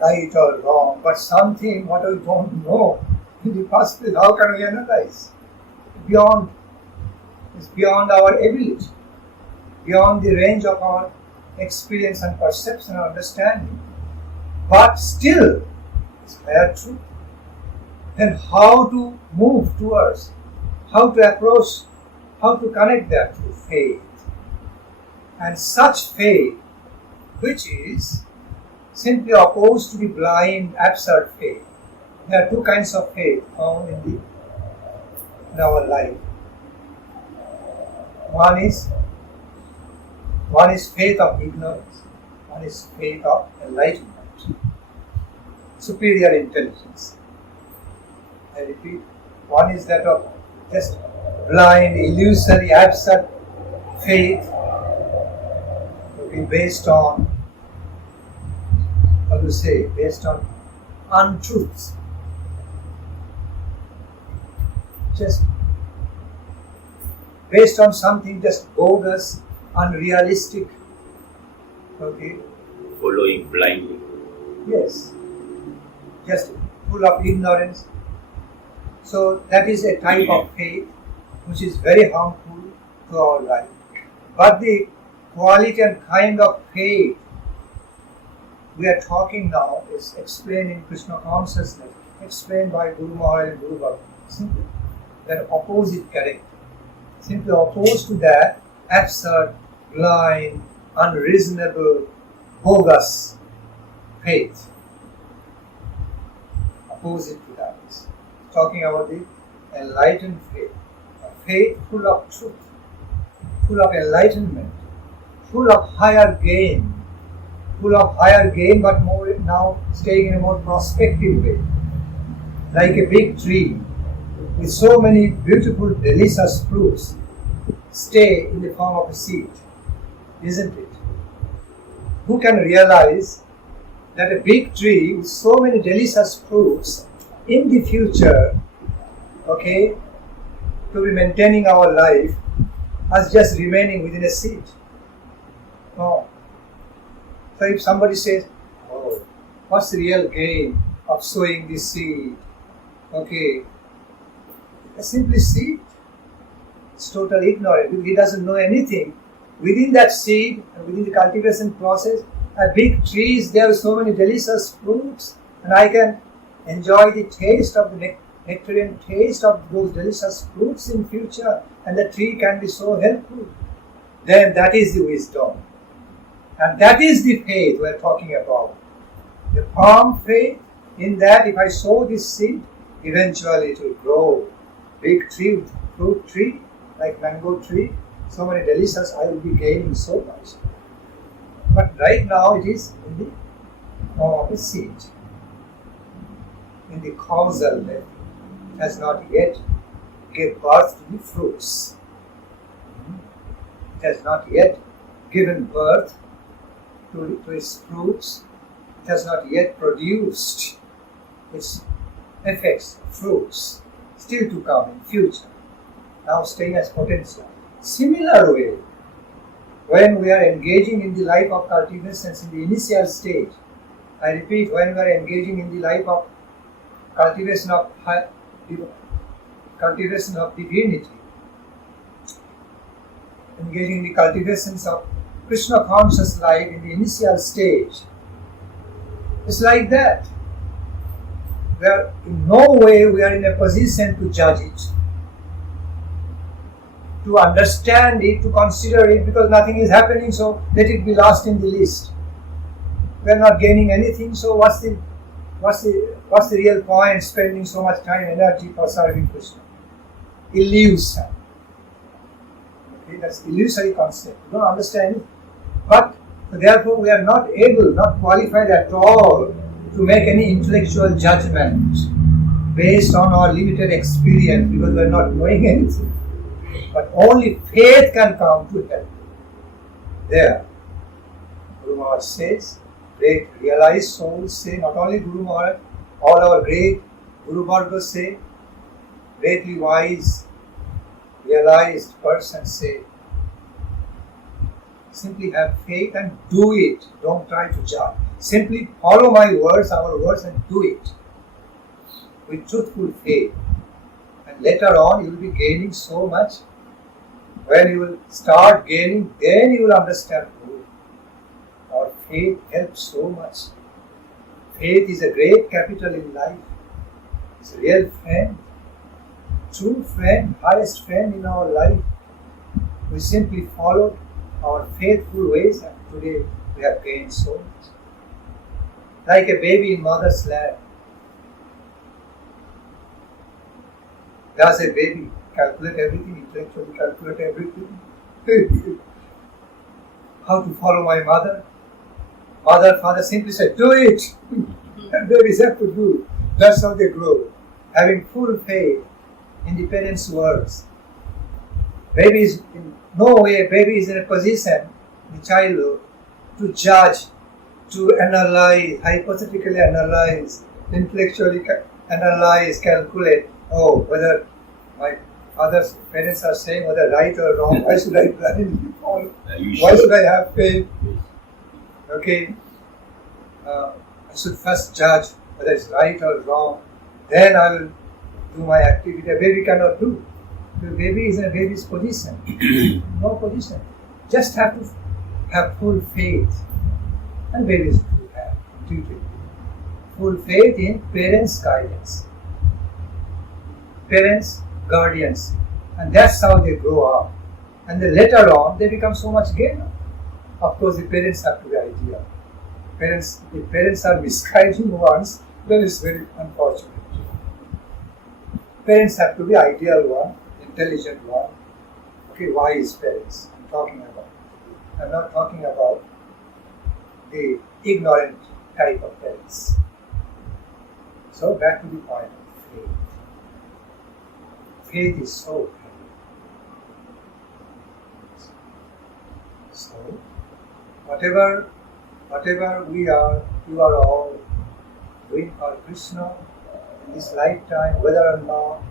right or wrong. But something what we don't know in the first place, how can we analyze? It's beyond our ability, beyond the range of our experience and perception and understanding. But still, it's higher truth. Then how to move towards, how to approach, how to connect that to faith. And such faith, which is simply opposed to the blind, absurd faith. There are two kinds of faith found in our life. One is faith of ignorance, one is faith of enlightenment, superior intelligence. I repeat, one is that of just blind, illusory, absurd faith, based on, based on untruths. Just based on something just bogus, unrealistic. Following blindly. Yes. Just full of ignorance. So that is a type of faith which is very harmful to our life. But the quality and kind of faith we are talking now is explained in Krishna consciousness, explained by Guru Maharaj and Guru Bhakti. Simply that opposite character. Simply opposed to that absurd, blind, unreasonable, bogus faith. Opposite to that is talking about the enlightened faith. A faith full of truth, full of enlightenment, full of higher gain, but more now staying in a more prospective way. Like a big tree with so many beautiful, delicious fruits stay in the form of a seed, isn't it? Who can realize that a big tree with so many delicious fruits in the future, to be maintaining our life, as just remaining within a seed? No. So if somebody says, what's the real gain of sowing this seed? A simply seed. It's totally ignorant. He doesn't know anything. Within that seed, and within the cultivation process, a big tree is there with so many delicious fruits, and I can enjoy the taste of the nectarian taste of those delicious fruits in future, and the tree can be so helpful. Then that is the wisdom. And that is the faith we are talking about. The firm faith in that if I sow this seed, eventually it will grow. Big tree, fruit tree, like mango tree, so many delicious, I will be gaining so much. But right now it is in the form of a seed. In the causal level. It has not yet given birth to the fruits. It has not yet given birth to its fruits. It has not yet produced its effects, fruits, still to come in future. now staying as potential. Similar way, when we are engaging in the life of cultivation in the initial stage, I repeat, when we are engaging in the life of cultivation of divinity, engaging in the cultivations of Krishna conscious life in the initial stage, it's like that. We are in no way we are in a position to judge it, to understand it, to consider it, because nothing is happening, so let it be lost in the list. We are not gaining anything, so what's the real point spending so much time and energy for serving Krishna? Illusion. Okay, that's illusory concept. You don't understand it. But therefore we are not able, not qualified at all to make any intellectual judgment based on our limited experience, because we are not knowing anything. But only faith can come to help. There, Guru Maharaj says, great realized souls say, not only Guru Maharaj, all our great Guru Vargas say, greatly wise, realized persons say, simply have faith and do it. Don't try to judge. Simply follow my words, our words, and do it with truthful faith. And later on, you will be gaining so much. When you will start gaining, then you will understand more. Our faith helps so much. Faith is a great capital in life. It's a real friend, true friend, highest friend in our life. We simply followed our faithful ways, and today we have gained so much. Like a baby in mother's lap. Does a baby calculate everything, intellectually calculate everything? How to follow my mother? Mother, father simply said, do it! And babies have to do. That's how they grow. Having full faith in the parents' words. Babies, in no way, baby is in a position, the childhood, to judge, to analyze, hypothetically analyze, intellectually analyze, calculate, whether my father's parents are saying whether right or wrong, why should I blindly follow? Why should I have faith? Okay, I should first judge whether it's right or wrong, then I will do my activity. A baby cannot do. The baby is in a baby's position. No position. Just have to have full faith. And babies do have intuitively. Full faith in parents' guidance. Parents, guardians. And that's how they grow up. And then later on, they become so much gainer. Of course, the parents have to be ideal. If parents are misguiding ones, then it's very unfortunate. Parents have to be ideal one, intelligent one. Okay, wise parents I'm talking about. I'm not talking about the ignorant type of parents. So back to the point of faith. Faith is so heavy. So whatever we are, you are all doing for Krishna in this lifetime, whether or not,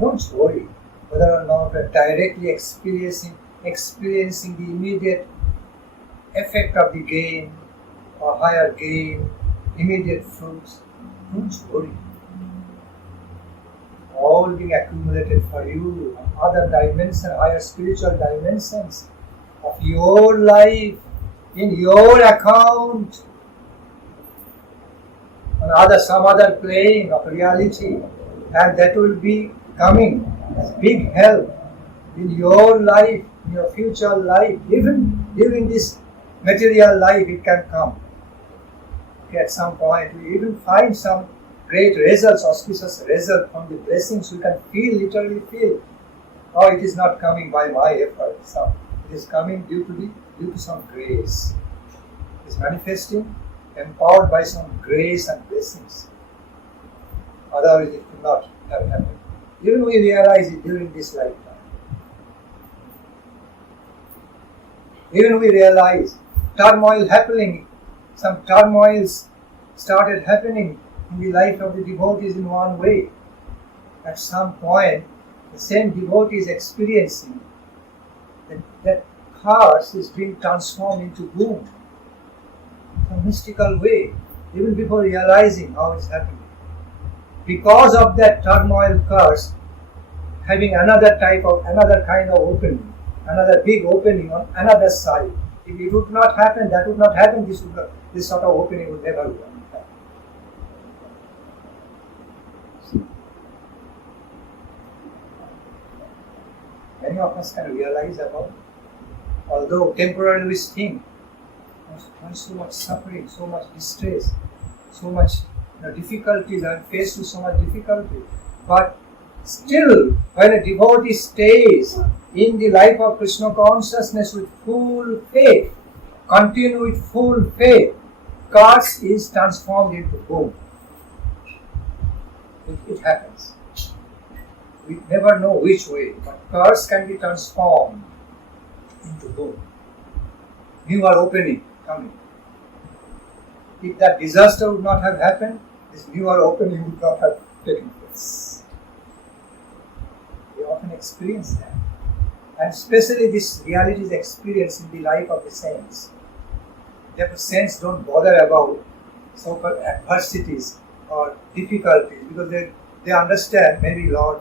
don't worry, whether or not we are directly experiencing the immediate effect of the gain or higher gain, immediate fruits. Don't worry. All being accumulated for you on other dimensions, higher spiritual dimensions of your life, in your account, on some other plane of reality, and that will be coming as big help in your life, in your future life, even during this material life it can come. Okay, at some point we even find some great results, auspicious results from the blessings. We can literally feel, it is not coming by my effort. It is coming due to some grace. It is manifesting, empowered by some grace and blessings. Otherwise it could not have happened. Even we realize it during this lifetime. Even we realize turmoil happening, some turmoils started happening in the life of the devotees in one way. At some point, the same devotee is experiencing that curse is being transformed into boom in a mystical way, even before realizing how it's happening. Because of that turmoil curse, having another kind of opening, another big opening on another side. If it would not happen, that would not happen, this sort of opening would never happen. Many of us can realize about, although temporarily we think, why so much suffering, so much distress, so much difficulties, I am faced with so much difficulty. But still, when a devotee stays in the life of Krishna consciousness with full faith, continue with full faith, curse is transformed into boom. It happens. We never know which way, but curse can be transformed into boom. Newer opening coming. If that disaster would not have happened, this newer opening would not have taken place. We often experience that. And especially this reality is experienced in the life of the saints. Therefore, saints don't bother about so-called adversities or difficulties because they understand, maybe Lord,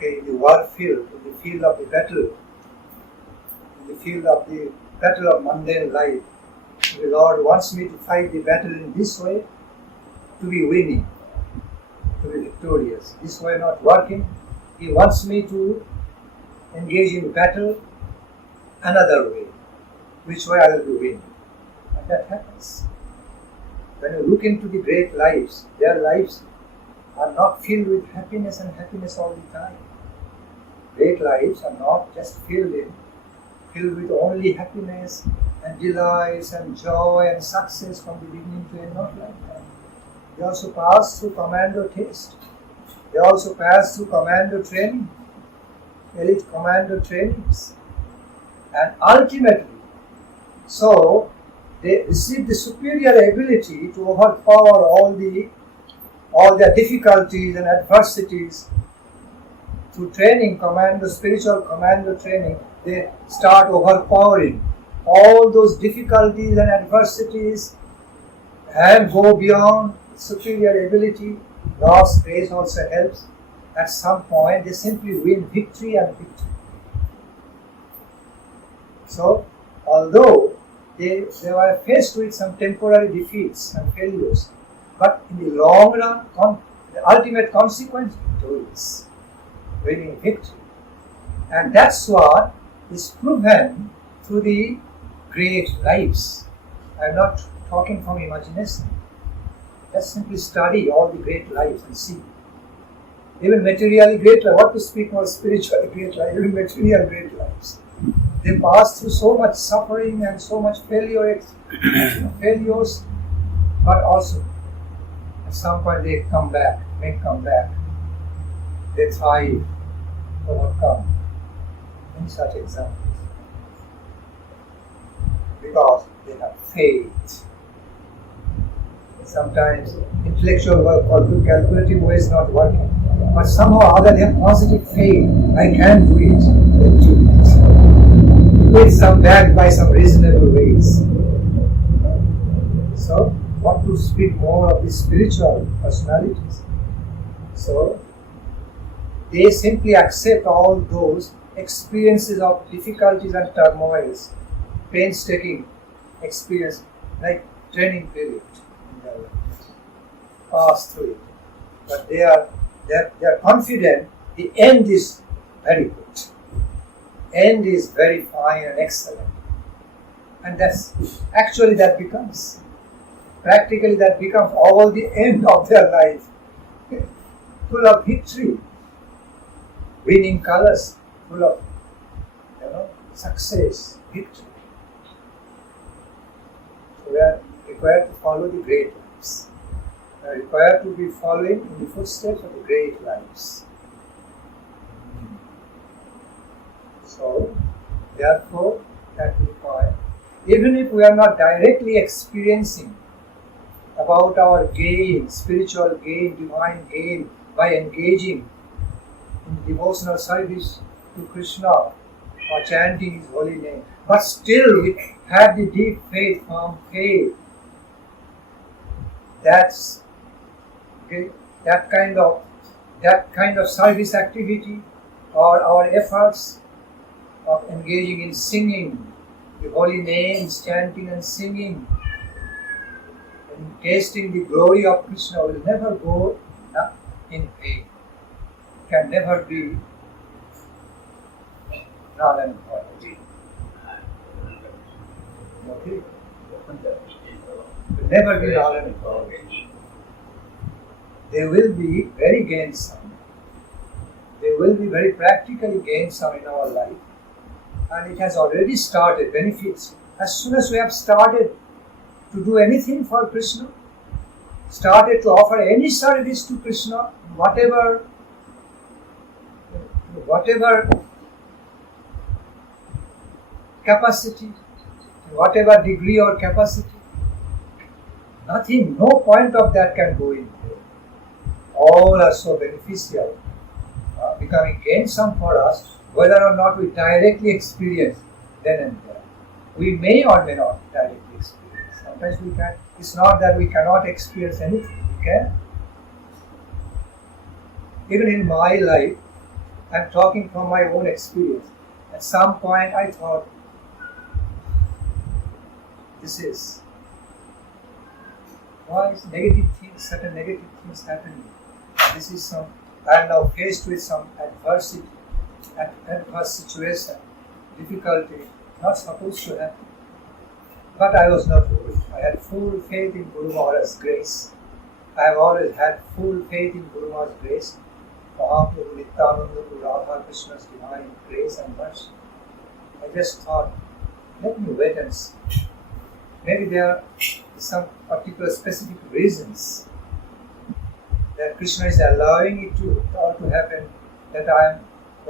in the war field, in the field of the battle, in the field of the battle of mundane life, the Lord wants me to fight the battle in this way, to be winning, to be victorious. This way not working. He wants me to engage in battle another way, which way I will be winning. And that happens. When you look into the great lives, their lives are not filled with happiness and happiness all the time. Great lives are not just filled with only happiness and delights and joy and success from the beginning to end, not like that. They also pass through commando test. They also pass through commando training, elite commando trainings. And ultimately, so they receive the superior ability to overpower all their difficulties and adversities. Through training, spiritual commando training, they start overpowering all those difficulties and adversities and go beyond superior ability. God's grace also helps. At some point, they simply win victory and victory. So, although they were faced with some temporary defeats and failures, but in the long run, the ultimate consequence, victorious, winning victory. And that's what is proven through the great lives. I'm not talking from imagination. Let's simply study all the great lives and see. Even materially great lives, what to speak more spiritually great lives, even material great lives. They pass through so much suffering and so much failures, but also at some point they come back. They thrive, overcome. Many such examples. Because they have faith. Sometimes intellectual work or good calculative way is not working. But somehow or other they have positive faith. I can do it. They do it. With some backed by some reasonable ways. So, what to speak more of the spiritual personalities? So, they simply accept all those experiences of difficulties and turmoils, painstaking experience, like training period in their life. Pass through it. But they are confident the end is very good. End is very fine and excellent. And that becomes all the end of their life. Full of victory, winning colors, full of success, victory. So we are required to follow the great lives. We are required to be following in the footsteps of the great lives. So, therefore, that will require, even if we are not directly experiencing about our gain, spiritual gain, divine gain, by engaging in devotional service to Krishna or chanting His holy name, but still we have the deep faith, firm faith. That's okay. That kind of service activity or our efforts of engaging in singing the holy names, chanting and singing and tasting the glory of Krishna will never go in vain. Can never be null and void. Okay? Will never be null and void. They will be very gainsome. They will be very practically gainsome in our life. And it has already started, benefits. As soon as we have started to do anything for Krishna, started to offer any service to Krishna, whatever capacity, whatever degree or capacity, nothing, no point of that can go in there. All are so beneficial, becoming gainsome for us, whether or not we directly experience then and there. We may or may not directly experience. Sometimes we can. It's not that we cannot experience anything. We can. Even in my life, I'm talking from my own experience. At some point I thought, why is certain negative things happening? I am now faced with some adversity, adverse situation, difficulty, not supposed to happen. But I was not worried. I had full faith in Guru Maharaj's grace. I have always had full faith in Guru Maharaj's grace. Mahaprabhu Nityananda, Radha Krishna's divine grace and mercy. I just thought, let me wait and see. Maybe there are some particular specific reasons that Krishna is allowing it to happen, that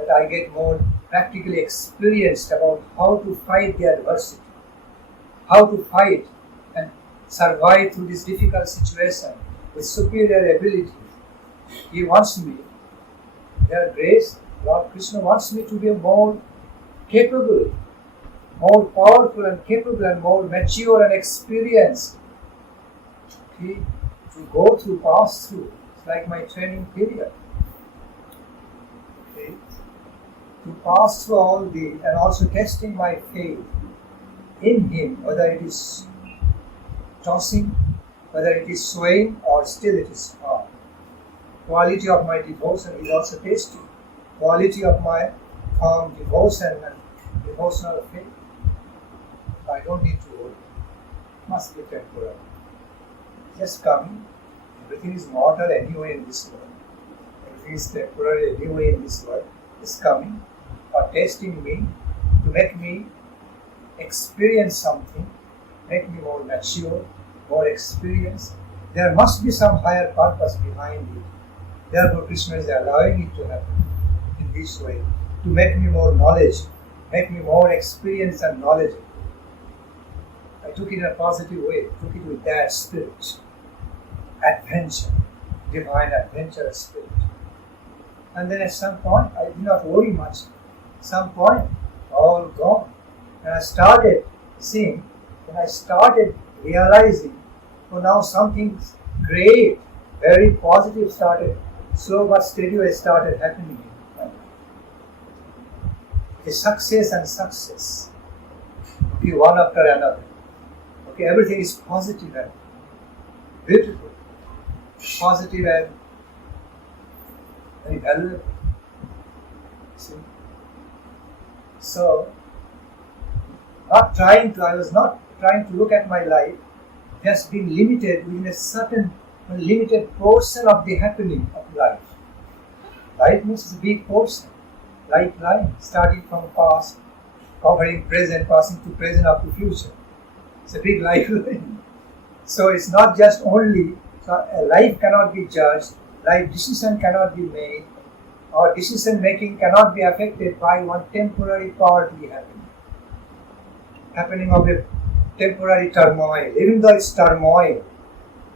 I get more practically experienced about how to fight the adversity, how to fight and survive through this difficult situation with superior ability. He wants me, their grace, Lord Krishna wants me to be more capable, more powerful and capable and more mature and experienced. Okay? To go through, pass through. It's like my training period. Okay? To pass through all these and also testing my faith in Him, whether it is tossing, whether it is swaying or still it is firm. Quality of my devotion is also testing. Quality of my firm devotion and devotional faith. I don't need to worry. It must be temporary. Just coming. Everything is mortal anyway in this world. Everything is temporary anyway in this world. It's coming or testing me to make me experience something, make me more mature, more experienced. There must be some higher purpose behind it. Therefore, Krishna is allowing it to happen in this way, to make me more knowledge, make me more experienced and knowledgeable. I took it in a positive way, took it with that spirit, adventure, divine adventurous spirit. And then at some point, I did not worry much. Some point, all gone. And I started seeing, and I started realizing, now something great, very positive started, slow but steady way started happening in my life. Okay, success and success. Okay, one after another. Okay, everything is positive and beautiful. Positive and very valuable. See? So, I was not trying to look at my life just being limited within a certain limited portion of the happening of life. Life means a big portion, like line, starting from past, covering present, passing to present up to future. It's a big life line. So it's not just only, life cannot be judged, life decision cannot be made, or decision making cannot be affected by one temporary poverty happening of a temporary turmoil, even though it's turmoil,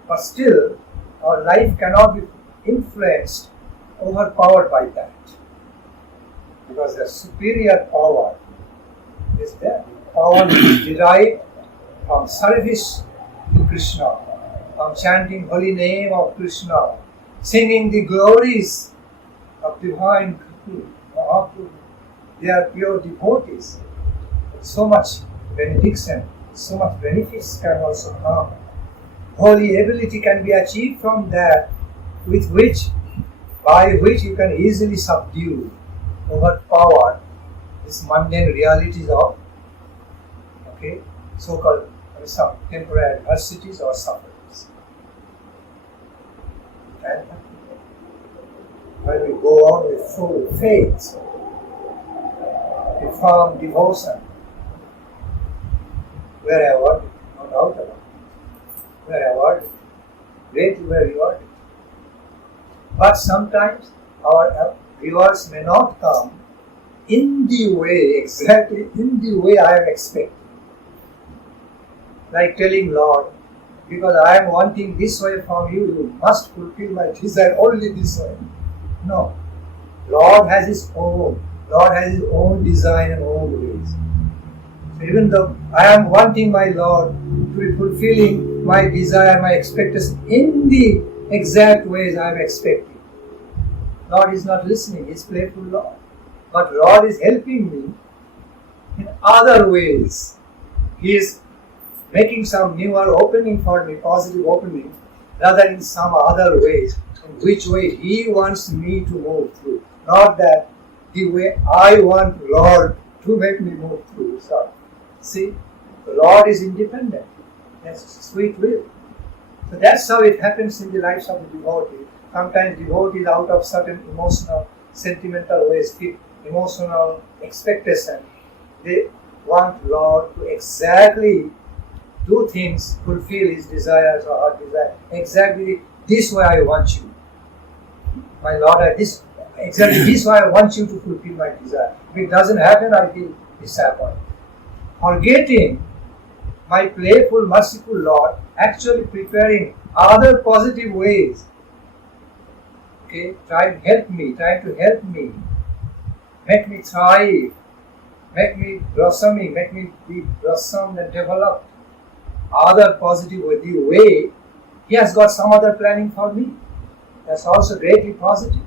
but still our life cannot be influenced, overpowered by that. Because the superior power is there. Power is derived from service to Krishna, from chanting holy name of Krishna, singing the glories of divine Mahaprabhu. They are pure devotees. So much benediction, so much benefits can also come. Holy ability can be achieved from that, by which you can easily subdue, overpower these mundane realities of so-called some temporary adversities or sufferings. And when we go on with full faith, with firm devotion, we are awarded, no doubt about it. We are awarded, greatly we are rewarded. But sometimes our rewards may not come in the way, exactly in the way I am expecting. Like telling Lord, because I am wanting this way from you, you must fulfill my desire only this way. No. Lord has His own design and own ways. So even though I am wanting my Lord to be fulfilling my desire, my expectation in the exact ways I am expecting, Lord is not listening, He is playful Lord. But Lord is helping me in other ways. He is making some newer opening for me, positive opening, rather in some other ways, in which way He wants me to move through. Not that the way I want Lord to make me move through. So, see, the Lord is independent. Yes, sweet will. So that's how it happens in the lives of the devotee. Sometimes devotees out of certain emotional, sentimental ways, emotional expectation, they want Lord to exactly do things, fulfill His desires or her desire. Exactly this way I want you. My Lord, exactly this way I want you to fulfill my desire. If it doesn't happen, I feel disappointed. Forgetting my playful, merciful Lord, actually preparing other positive ways. Trying to help me, make me thrive, make me blossoming, make me be blossomed and developed. Other positive way, the way He has got some other planning for me. That's also greatly positive.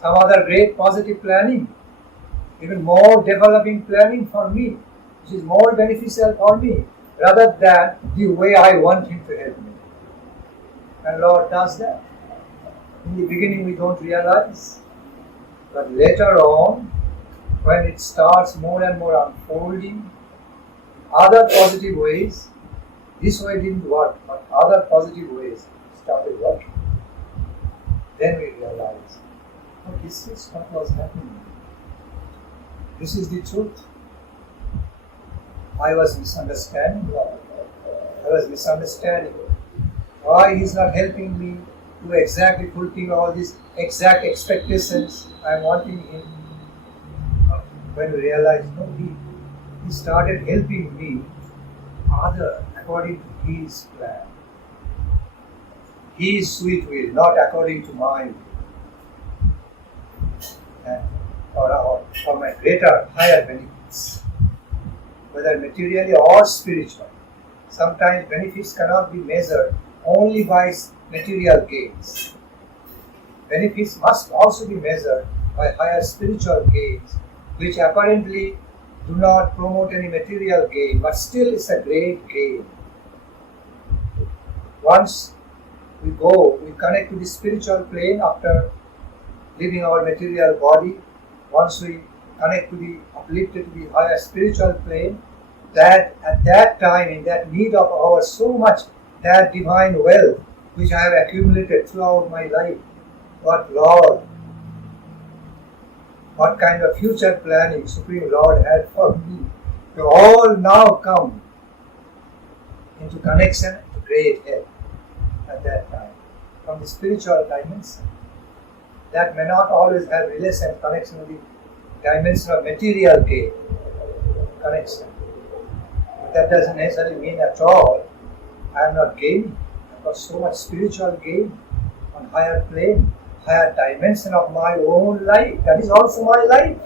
Some other great positive planning, even more developing planning for me, which is more beneficial for me, rather than the way I want Him to help me. And Lord does that. In the beginning we don't realize, but later on, when it starts more and more unfolding, other positive ways, this way didn't work, but other positive ways started working. Then we realize, oh, this is what was happening. This is the truth. I was misunderstanding Lord. I was misunderstanding why He's not helping me to exactly fulfill all these exact expectations I am wanting Him. When we realize, no, He started helping me according to His plan. His sweet will, not according to my will. For my greater, higher benefits, whether materially or spiritual. Sometimes benefits cannot be measured only by material gains. Benefits must also be measured by higher spiritual gains, which apparently do not promote any material gain, but still is a great gain. Once we connect to the spiritual plane after leaving our material body, once we connect to the uplifted to the higher spiritual plane, that at that time, in that need of ours, so much that divine wealth which I have accumulated throughout my life, what Lord, what kind of future planning Supreme Lord had for me, to all now come into connection to great help at that time, from the spiritual dimension. That may not always have relation, connection with the dimension of material gain, connection. But that doesn't necessarily mean at all I am not gaining. I've got so much spiritual gain on higher plane, higher dimension of my own life. That is also my life.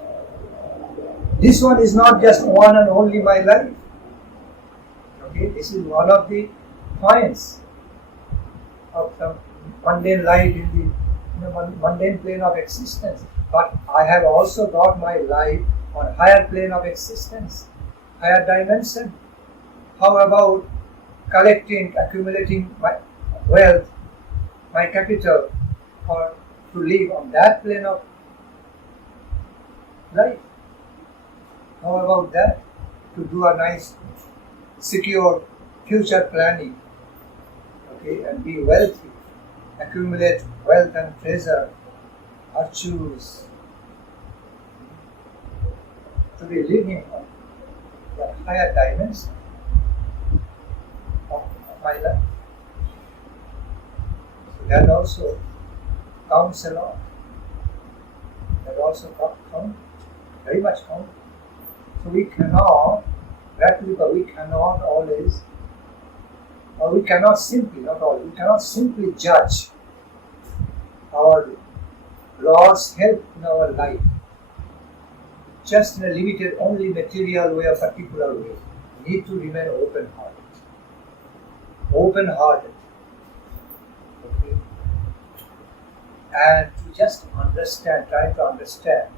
This one is not just one and only my life. Okay, this is one of the points of the mundane life in the mundane plane of existence. But I have also got my life on higher plane of existence, higher dimension. How about collecting, accumulating my wealth, my capital, or to live on that plane of life? How about that? To do a nice, secure future planning, okay, and be wealthy, accumulate wealth and treasure, virtues, to be living on the higher dimension of my life. So that also counts a lot. That also counts, very much counts. So we cannot, we cannot always, or we cannot simply, not always, we cannot simply judge our Lord's help in our life just in a limited, only material way, a particular way. We need to remain open-hearted. Open-hearted. Okay? And to just understand, try to understand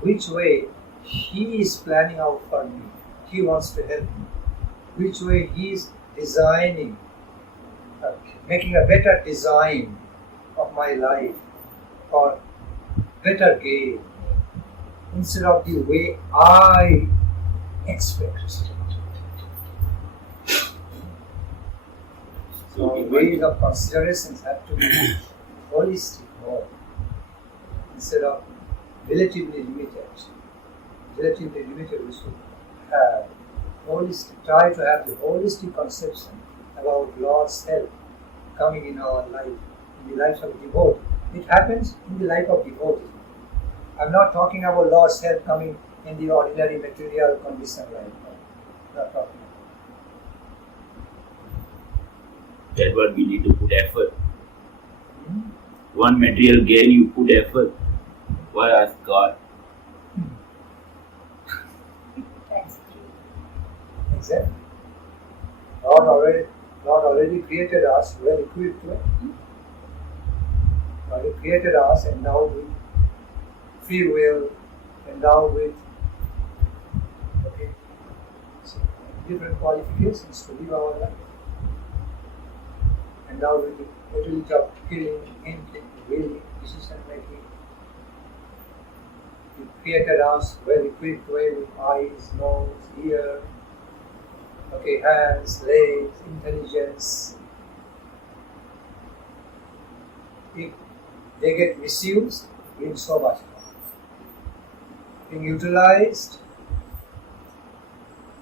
which way He is planning out for me. He wants to help me. Which way He is designing, making a better design of my life for better gain instead of the way I expect. So ways of considerations have to be holistic more instead of relatively limited. Relatively limited, we should have holistic, try to have the holistic conception about Lord's help coming in our life, in the lives of devotees. It happens in the life of devotees. I'm not talking about Lord's help coming in the ordinary material condition life. I'm not talking about. That's what we need to put effort. One material gain, you put effort. Why ask God? Exactly. Lord already created us well equipped. He created us endowed with free will, endowed with different qualifications to live our life. Endowed with the ability of killing, thinking, willing, decision making. He created us well equipped with eyes, nose, ear, hands, legs, intelligence. If they get misused, brings so much harm. Being utilized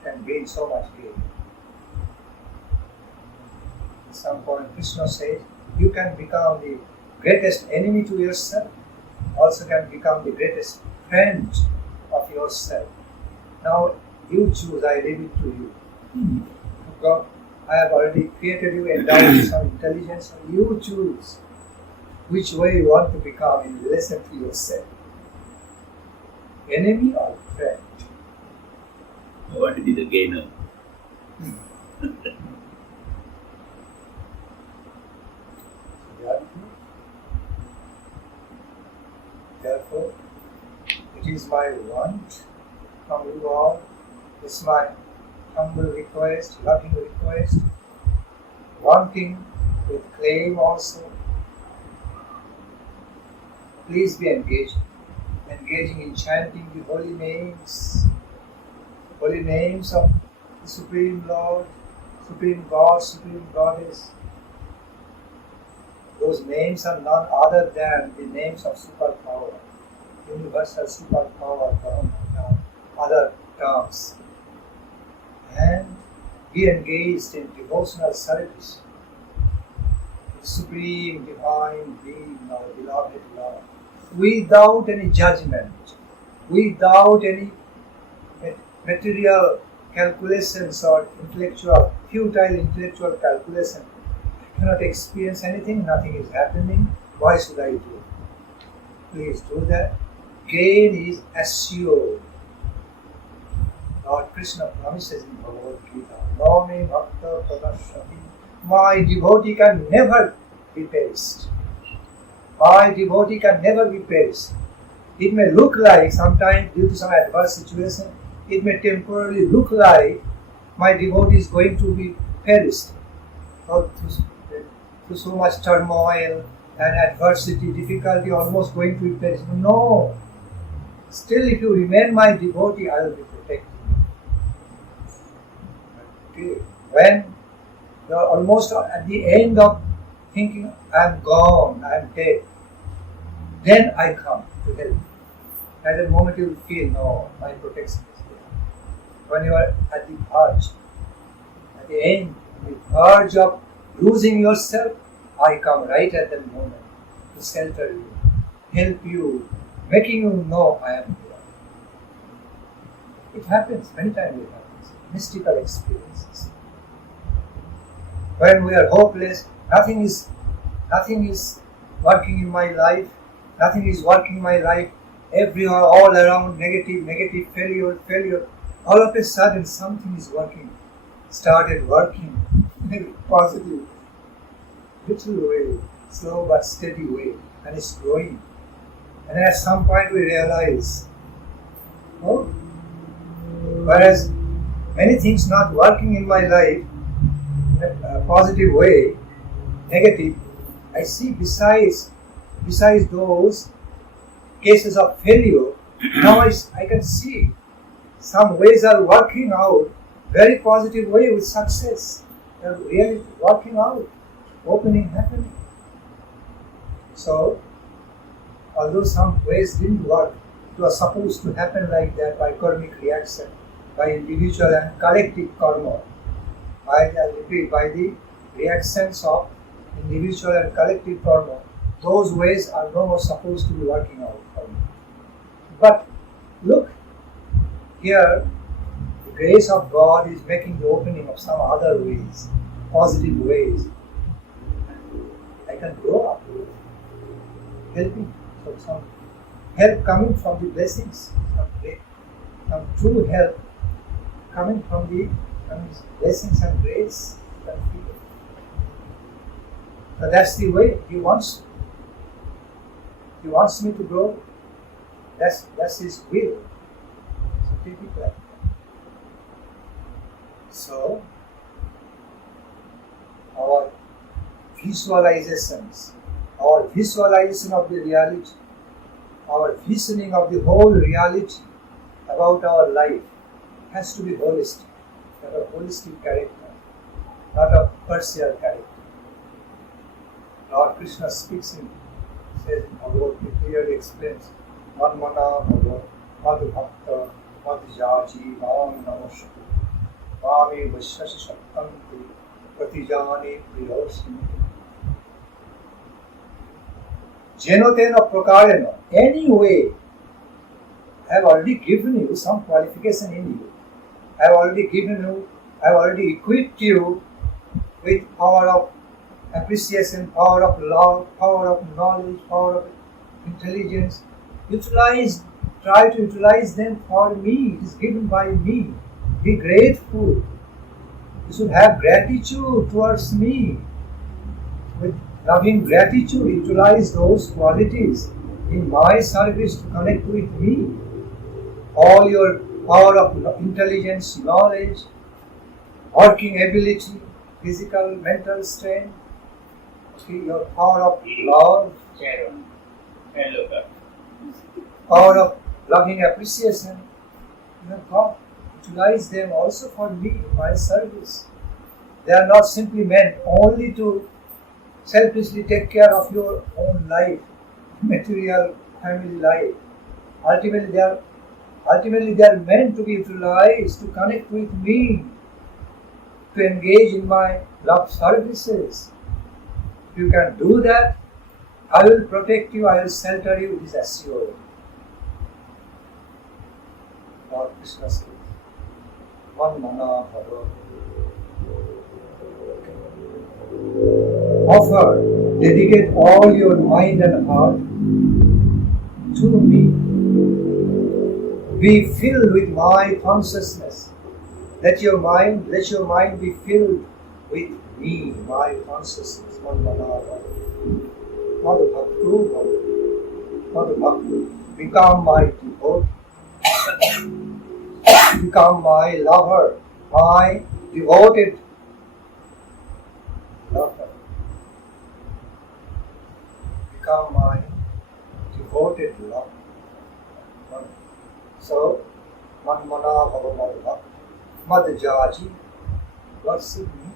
can bring so much gain. At some point, Krishna says, you can become the greatest enemy to yourself, also can become the greatest friend of yourself. Now, you choose, I leave it to you. God, I have already created you, endowed with some intelligence, so you choose which way you want to become in relation to yourself. Enemy or friend? I want to be the gainer. Therefore, it is my want from you all, it's my humble request, loving request, wanting with claim also. Please be engaging in chanting the holy names of the Supreme Lord, Supreme God, Supreme Goddess. Those names are none other than the names of superpower, universal superpower, other terms. And be engaged in devotional service, the Supreme Divine Being, our beloved Lord, without any judgment, without any material calculations or futile intellectual calculation. I cannot experience anything, nothing is happening, why should I do it? Please do that. Gain is assured. Lord Krishna promises in Bhagavad Gita, Name Bhakta Pranashami. My devotee can never be perished. My devotee can never be perished. It may look like, sometimes due to some adverse situation, it may temporarily look like my devotee is going to be perished. Or through so much turmoil and adversity, difficulty, almost going to be perished. No. Still, if you remain my devotee, I will be protecting you. Okay. When you are almost at the end of thinking, I am gone, I am dead, then I come to help you. At that moment you will feel, no, my protection is there. When you are at the verge, at the end, the verge of losing yourself, I come right at that moment to shelter you, help you, making you know I am here. It happens, many times it happens, mystical experiences. When we are hopeless, nothing is working in my life, nothing is working in my life, everywhere, all around, negative, failure. All of a sudden, something is started working in a positive, little way, slow but steady way, and it's growing. And then at some point we realize, oh, whereas many things not working in my life in a positive way, negative, I see besides those cases of failure, now I can see some ways are working out very positive way with success. They are really working out, opening, happening. So, although some ways didn't work, it was supposed to happen like that by karmic reaction, by individual and collective karma. By the reactions of individual and collective karma, those ways are no more supposed to be working out for me. But look, here the grace of God is making the opening of some other ways, positive ways. I can grow up, helping. So some help coming from the blessings, some true help coming from the blessings and grace. So that's the way He wants. He wants me to grow. That's His will. So take it like that. So our visualizations, our visualization of the reality, our visioning of the whole reality about our life has to be holistic, not a holistic character, not a partial character. Lord Krishna speaks in, says in Bhagavad Gita, clearly explains, Manmana Bhagavad, Madhu Bhakta, Madhu Jaji, Mam Namastu, Mami Vashyashi Shaktanti, Pratijani Priyosmi. Jenotena Prakarena, anyway, I have already given you some qualification in you. I have already equipped you with power of appreciation, power of love, power of knowledge, power of intelligence. Try to utilize them for me. It is given by me. Be grateful. You should have gratitude towards me. With loving gratitude, utilize those qualities in my service to connect with me. All your power of intelligence, knowledge, working ability, physical, mental strength, your power of love, power of loving appreciation, you have got. Utilize them also for me in my service. They are not simply meant only to selfishly take care of your own life, material family life. Ultimately they are meant to be utilized to connect with me, to engage in my love services. If you can do that, I will protect you, I will shelter you, it is assured. Lord Krishna says, Manmana Bhava. Offer, dedicate all your mind and heart to me. Be filled with my consciousness. Let your mind be filled with me, my consciousness. Mother Bhakti, become my devotee. Become my lover, my devoted lover. Become my devoted lover. So, Manmana Bhava Madhyaji, worship me.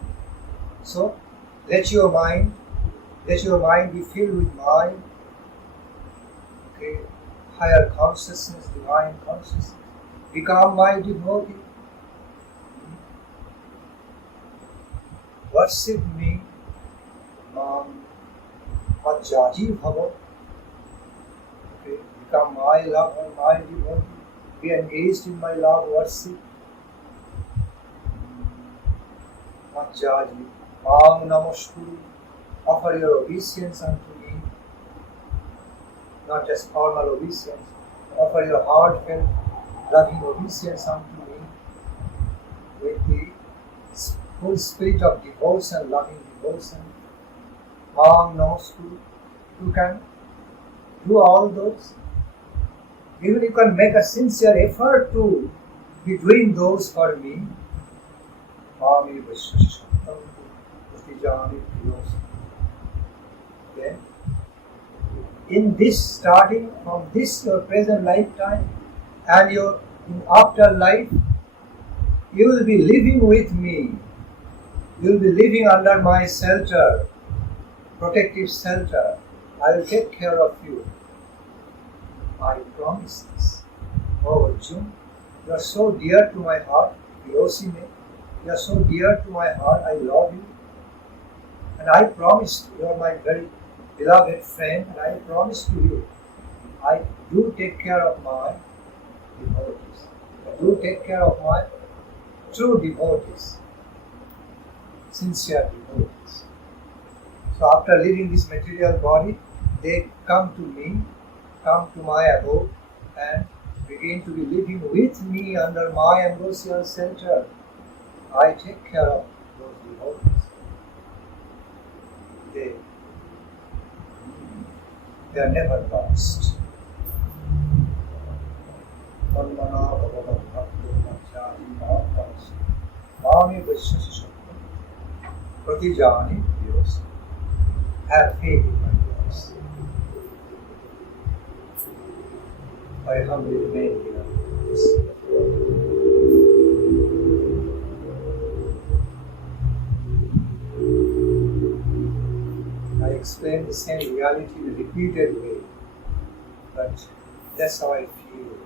So, let your mind be filled with my higher consciousness, divine consciousness. Become my devotee. Worship me. Madhyaji Bhava. Become my lover, my devotee. Be engaged in my love, worship. Madhyaji, Mam Namaskuru. Offer your obeisance unto me. Not just formal obeisance. Offer your heartfelt, loving obeisance unto me. With the full spirit of devotion, loving devotion. Mam Namaskuru. You can do all those. Even you can make a sincere effort to be doing those for me. Then, in this, starting from this your present lifetime and your in afterlife, you will be living with me. You will be living under my shelter, protective shelter. I will take care of you. I promise this. Oh Arjun, you are so dear to my heart. Yosime, you are so dear to my heart. I love you. And I promise you are my very beloved friend. And I promise to you, I do take care of my devotees. I do take care of my true devotees. Sincere devotees. So after leaving this material body, they come to me, come to my abode and begin to be living with me under my ambrosial shelter. I take care of those devotees. They are never lost. Have faith in my voice. I humbly remain here. I explain the same reality in a repeated way, but that's how I feel.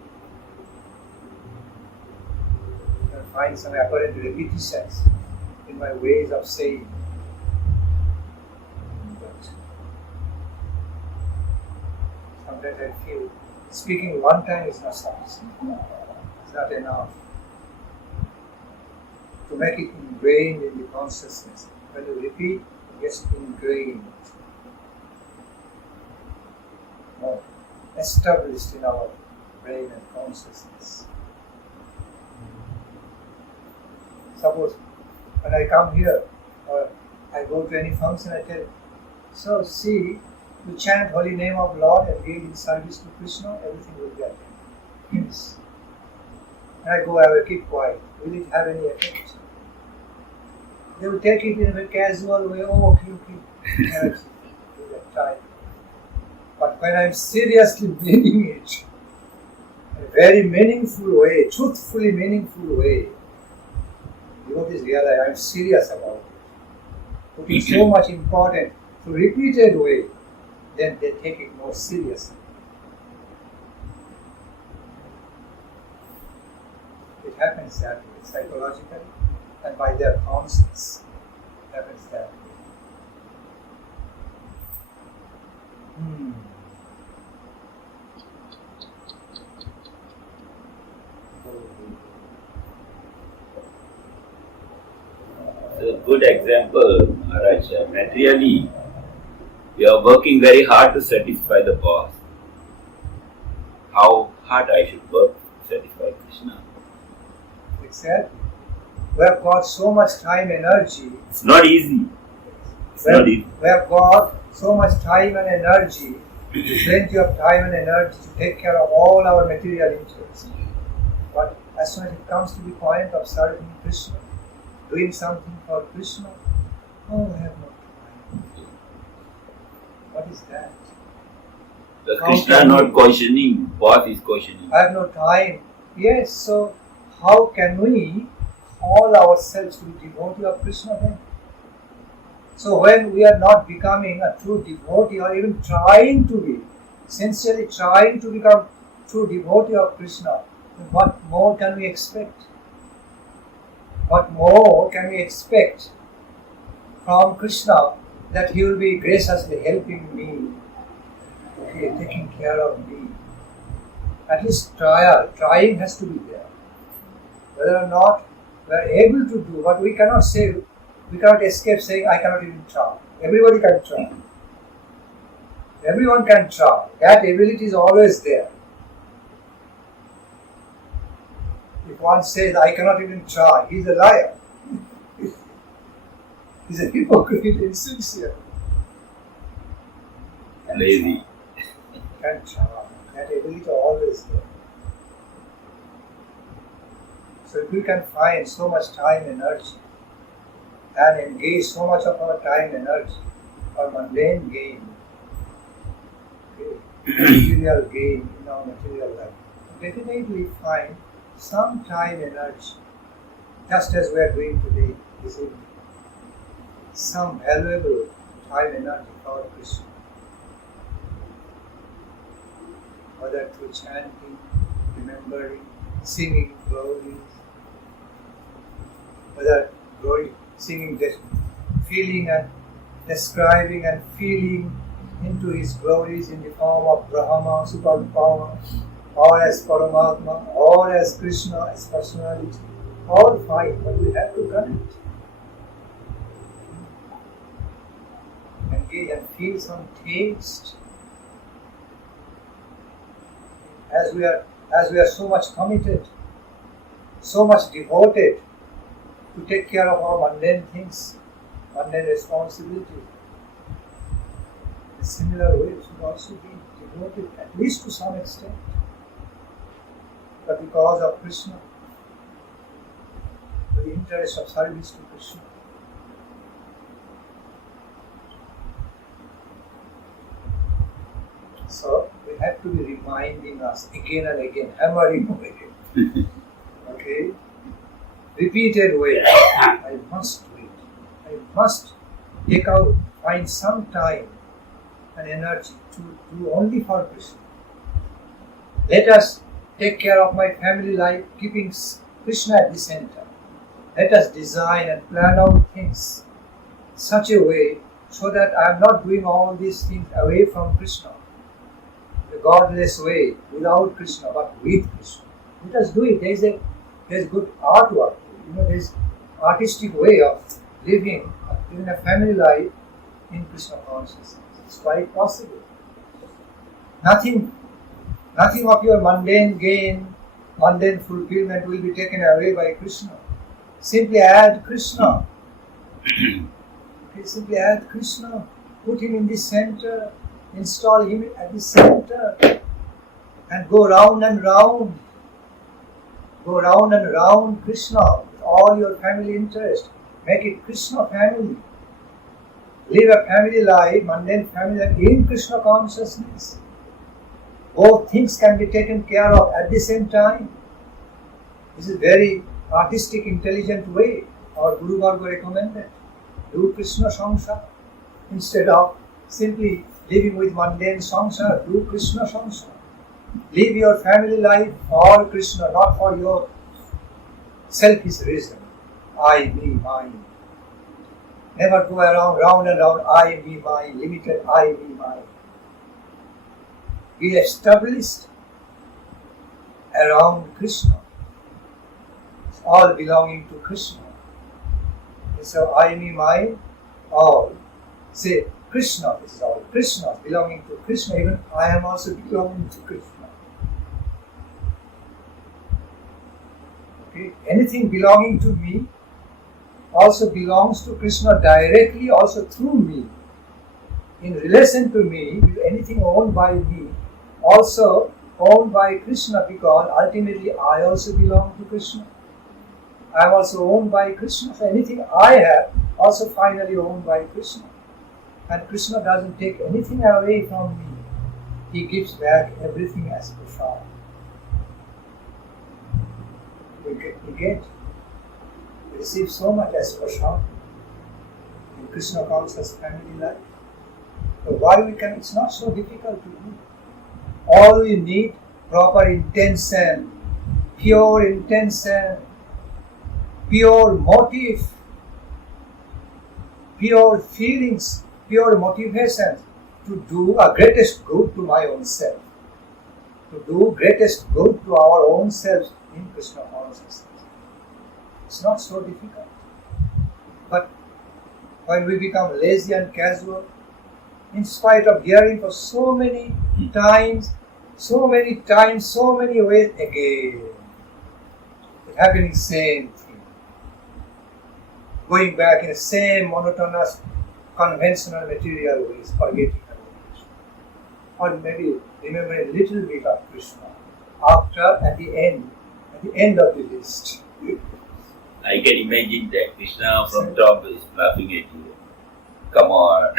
I can find some apparent repetitions in my ways of saying. Sometimes I feel speaking one time is not sufficient. It's not enough. To make it ingrained in the consciousness. When you repeat, it gets ingrained. More established in our brain and consciousness. Suppose when I come here or I go to any function, I tell, so see, you chant holy name of Lord, engage in service to Krishna, everything will get yes. And I go, I will keep quiet. Will it have any effect? They will take it in a casual way, oh, okay. But when I am seriously meaning it, in a very meaningful way, truthfully meaningful way, devotees realize I am serious about it. Putting so much importance to repeated way, then they take it more seriously. It happens that way, psychologically, and by their conscience. It happens that way. A good example, Maharaj. Materially, we are working very hard to satisfy the boss. how hard I should work to satisfy Krishna. Exactly. We have got so much time, energy. It's not easy. It's not easy. We have got so much time and energy, plenty of time and energy to take care of all our material interests. But as soon as it comes to the point of serving Krishna, doing something for Krishna, oh, I have no time. What is that? But Krishna not questioning, boss is questioning. I have no time. Yes, so how can we all ourselves to be devotee of Krishna then? So when we are not becoming a true devotee or even trying to be, sincerely trying to become true devotee of Krishna, then what more can we expect? What more can we expect from Krishna that he will be graciously helping me, okay, taking care of me? At least trying has to be there. Whether or not we are able to do, but we cannot say, we cannot escape saying, I cannot even try. Everybody can try. Everyone can try. That ability is always there. If one says, I cannot even try, he is a liar. He is a hypocrite, insincere. Lazy. Can try. That ability is always there. So if we can find so much time and energy and engage so much of our time and energy for mundane gain, okay, material gain in our material life, definitely find some time and energy, just as we are doing today, this evening, some valuable time and energy for Krishna. Whether through chanting, remembering, singing glories, whether glory, singing, feeling and describing and feeling into his glories in the form of Brahma, supreme power, or as Paramatma, or as Krishna, as personality, all fine, but we have to connect. Engage and feel some taste. As we are so much committed, so much devoted to take care of our mundane things, mundane responsibilities. In a similar way, we should also be devoted, at least to some extent. But because of Krishna, for the interest of service to Krishna. So we have to be reminding us again and again, hammering away. Okay? Repeated way. I must do it. I must find some time and energy to do only for Krishna. Let us take care of my family life, keeping Krishna at the center. Let us design and plan out things in such a way so that I am not doing all these things away from Krishna, the godless way, without Krishna, but with Krishna. Let us do it. There is good artwork. There is artistic way of living in a family life in Krishna consciousness. It's quite possible. Nothing of your mundane gain, mundane fulfillment will be taken away by Krishna. Simply add Krishna. Okay, simply add Krishna. Put him in the center. Install him at the center. And go round and round. Go round and round Krishna with all your family interest. Make it Krishna family. Live a family life, mundane family life in Krishna consciousness. Both things can be taken care of at the same time. This is very artistic, intelligent way our Guru Varga recommended. Do Krishna Samsara. Instead of simply living with mundane samsara, do Krishna samsara. Live your family life for Krishna, not for your selfish reason. I, me, mine. Never go around, round and round, I, me, mine, limited I, me, mine. Be established around Krishna. It's all belonging to Krishna. So I, me, mine, all. Say Krishna, this is all Krishna, belonging to Krishna. Even I am also belonging to Krishna. anything belonging to me also belongs to Krishna directly, also through me. In relation to me, anything owned by me, also owned by Krishna, because ultimately I also belong to Krishna. I am also owned by Krishna. So anything I have, also finally owned by Krishna. And Krishna doesn't take anything away from me. He gives back everything as prasad. We receive so much as prasad in Krishna conscious family life. So why we can, it's not so difficult to do. All we need, proper intention, pure intention, pure motive, pure feelings, pure motivation to do a greatest good to my own self. To do greatest good to our own selves in Krishna consciousness. It's not so difficult. But when we become lazy and casual, in spite of hearing for so many times, so many ways again, it's happening same thing. Going back in the same monotonous, conventional material ways, forgetting about Krishna. Or maybe remembering a little bit of Krishna at the end of the list. I can imagine that Krishna from top is laughing at you. Come on.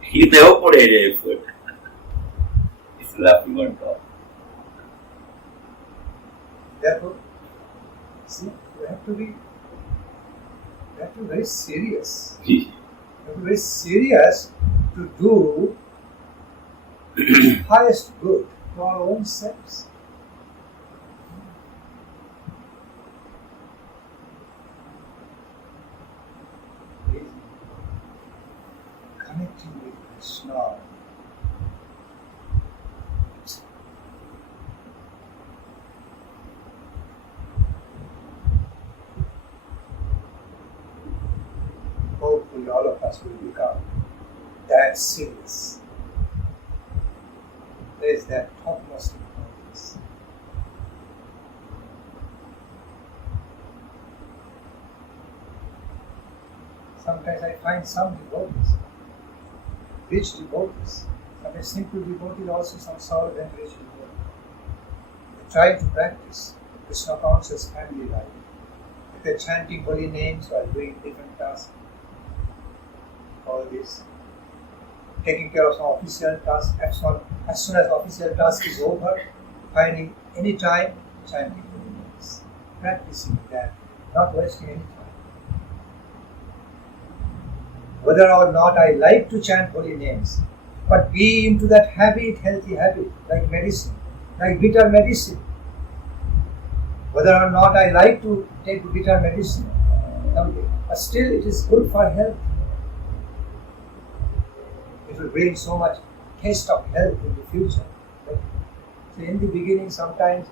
He never put any effort. He's laughing on top. Therefore, see, we have to be very serious. We have to be very serious to do highest good to our own selves. Connecting with Krishna. Hopefully all of us will become that serious. There is that topmost importance. Sometimes I find some devotees, rich devotees, sometimes simple devotees, also some solid and rich devotees. They try to practice Krishna conscious family life. If they're chanting holy names while doing different tasks, all this, taking care of some official tasks, as soon as official task is over, finding any time, chanting holy names, practicing that, not wasting any time. Whether or not I like to chant holy names, but be into that habit, healthy habit, like medicine, like bitter medicine. Whether or not I like to take bitter medicine, but still it is good for health. It will bring so much taste of health in the future. So in the beginning, sometimes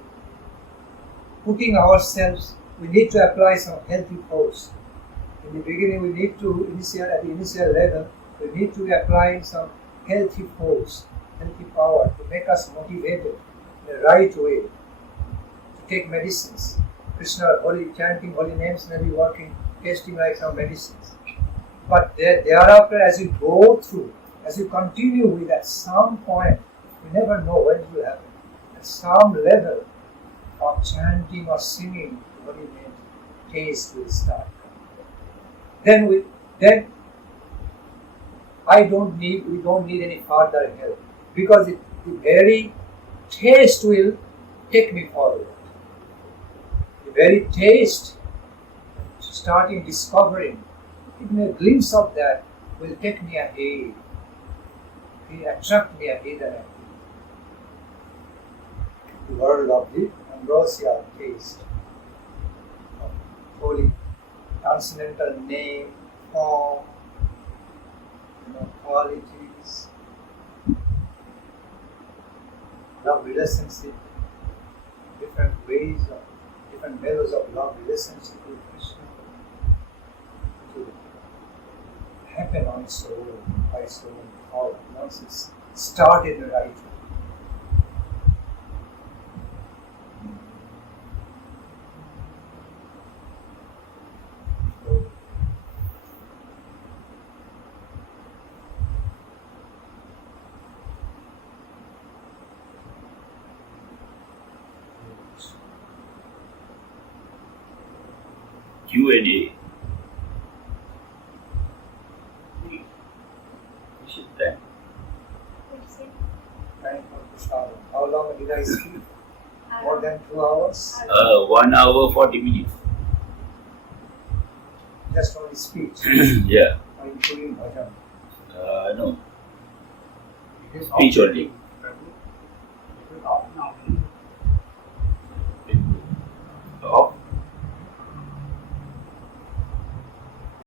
putting ourselves, we need to apply some healthy force. In the beginning, we need to, at the initial level, we need to be applying some healthy force, healthy power to make us motivated in the right way to take medicines. Krishna, chanting holy names may be working, tasting like some medicines. But thereafter, as you go through, as you continue with, at some point, you never know when it will happen. At some level of chanting or singing holy names, taste will start. Then we don't need any further help, because the very taste will take me forward. The very taste, starting discovering, even a glimpse of that will take me ahead. Will attract me ahead and ahead. The world of the ambrosia taste of holy transcendental name, form, qualities, love relationship, different ways of, different levels of love relationship with Krishna, to happen on its own, by its own power, once it's started the right way. Q&A. Question time. Time for Prasad. How long did I speak? More than 2 hours? 1 hour 40 minutes. Just only speech, Yeah. or including bhajan. No. It is Speech only.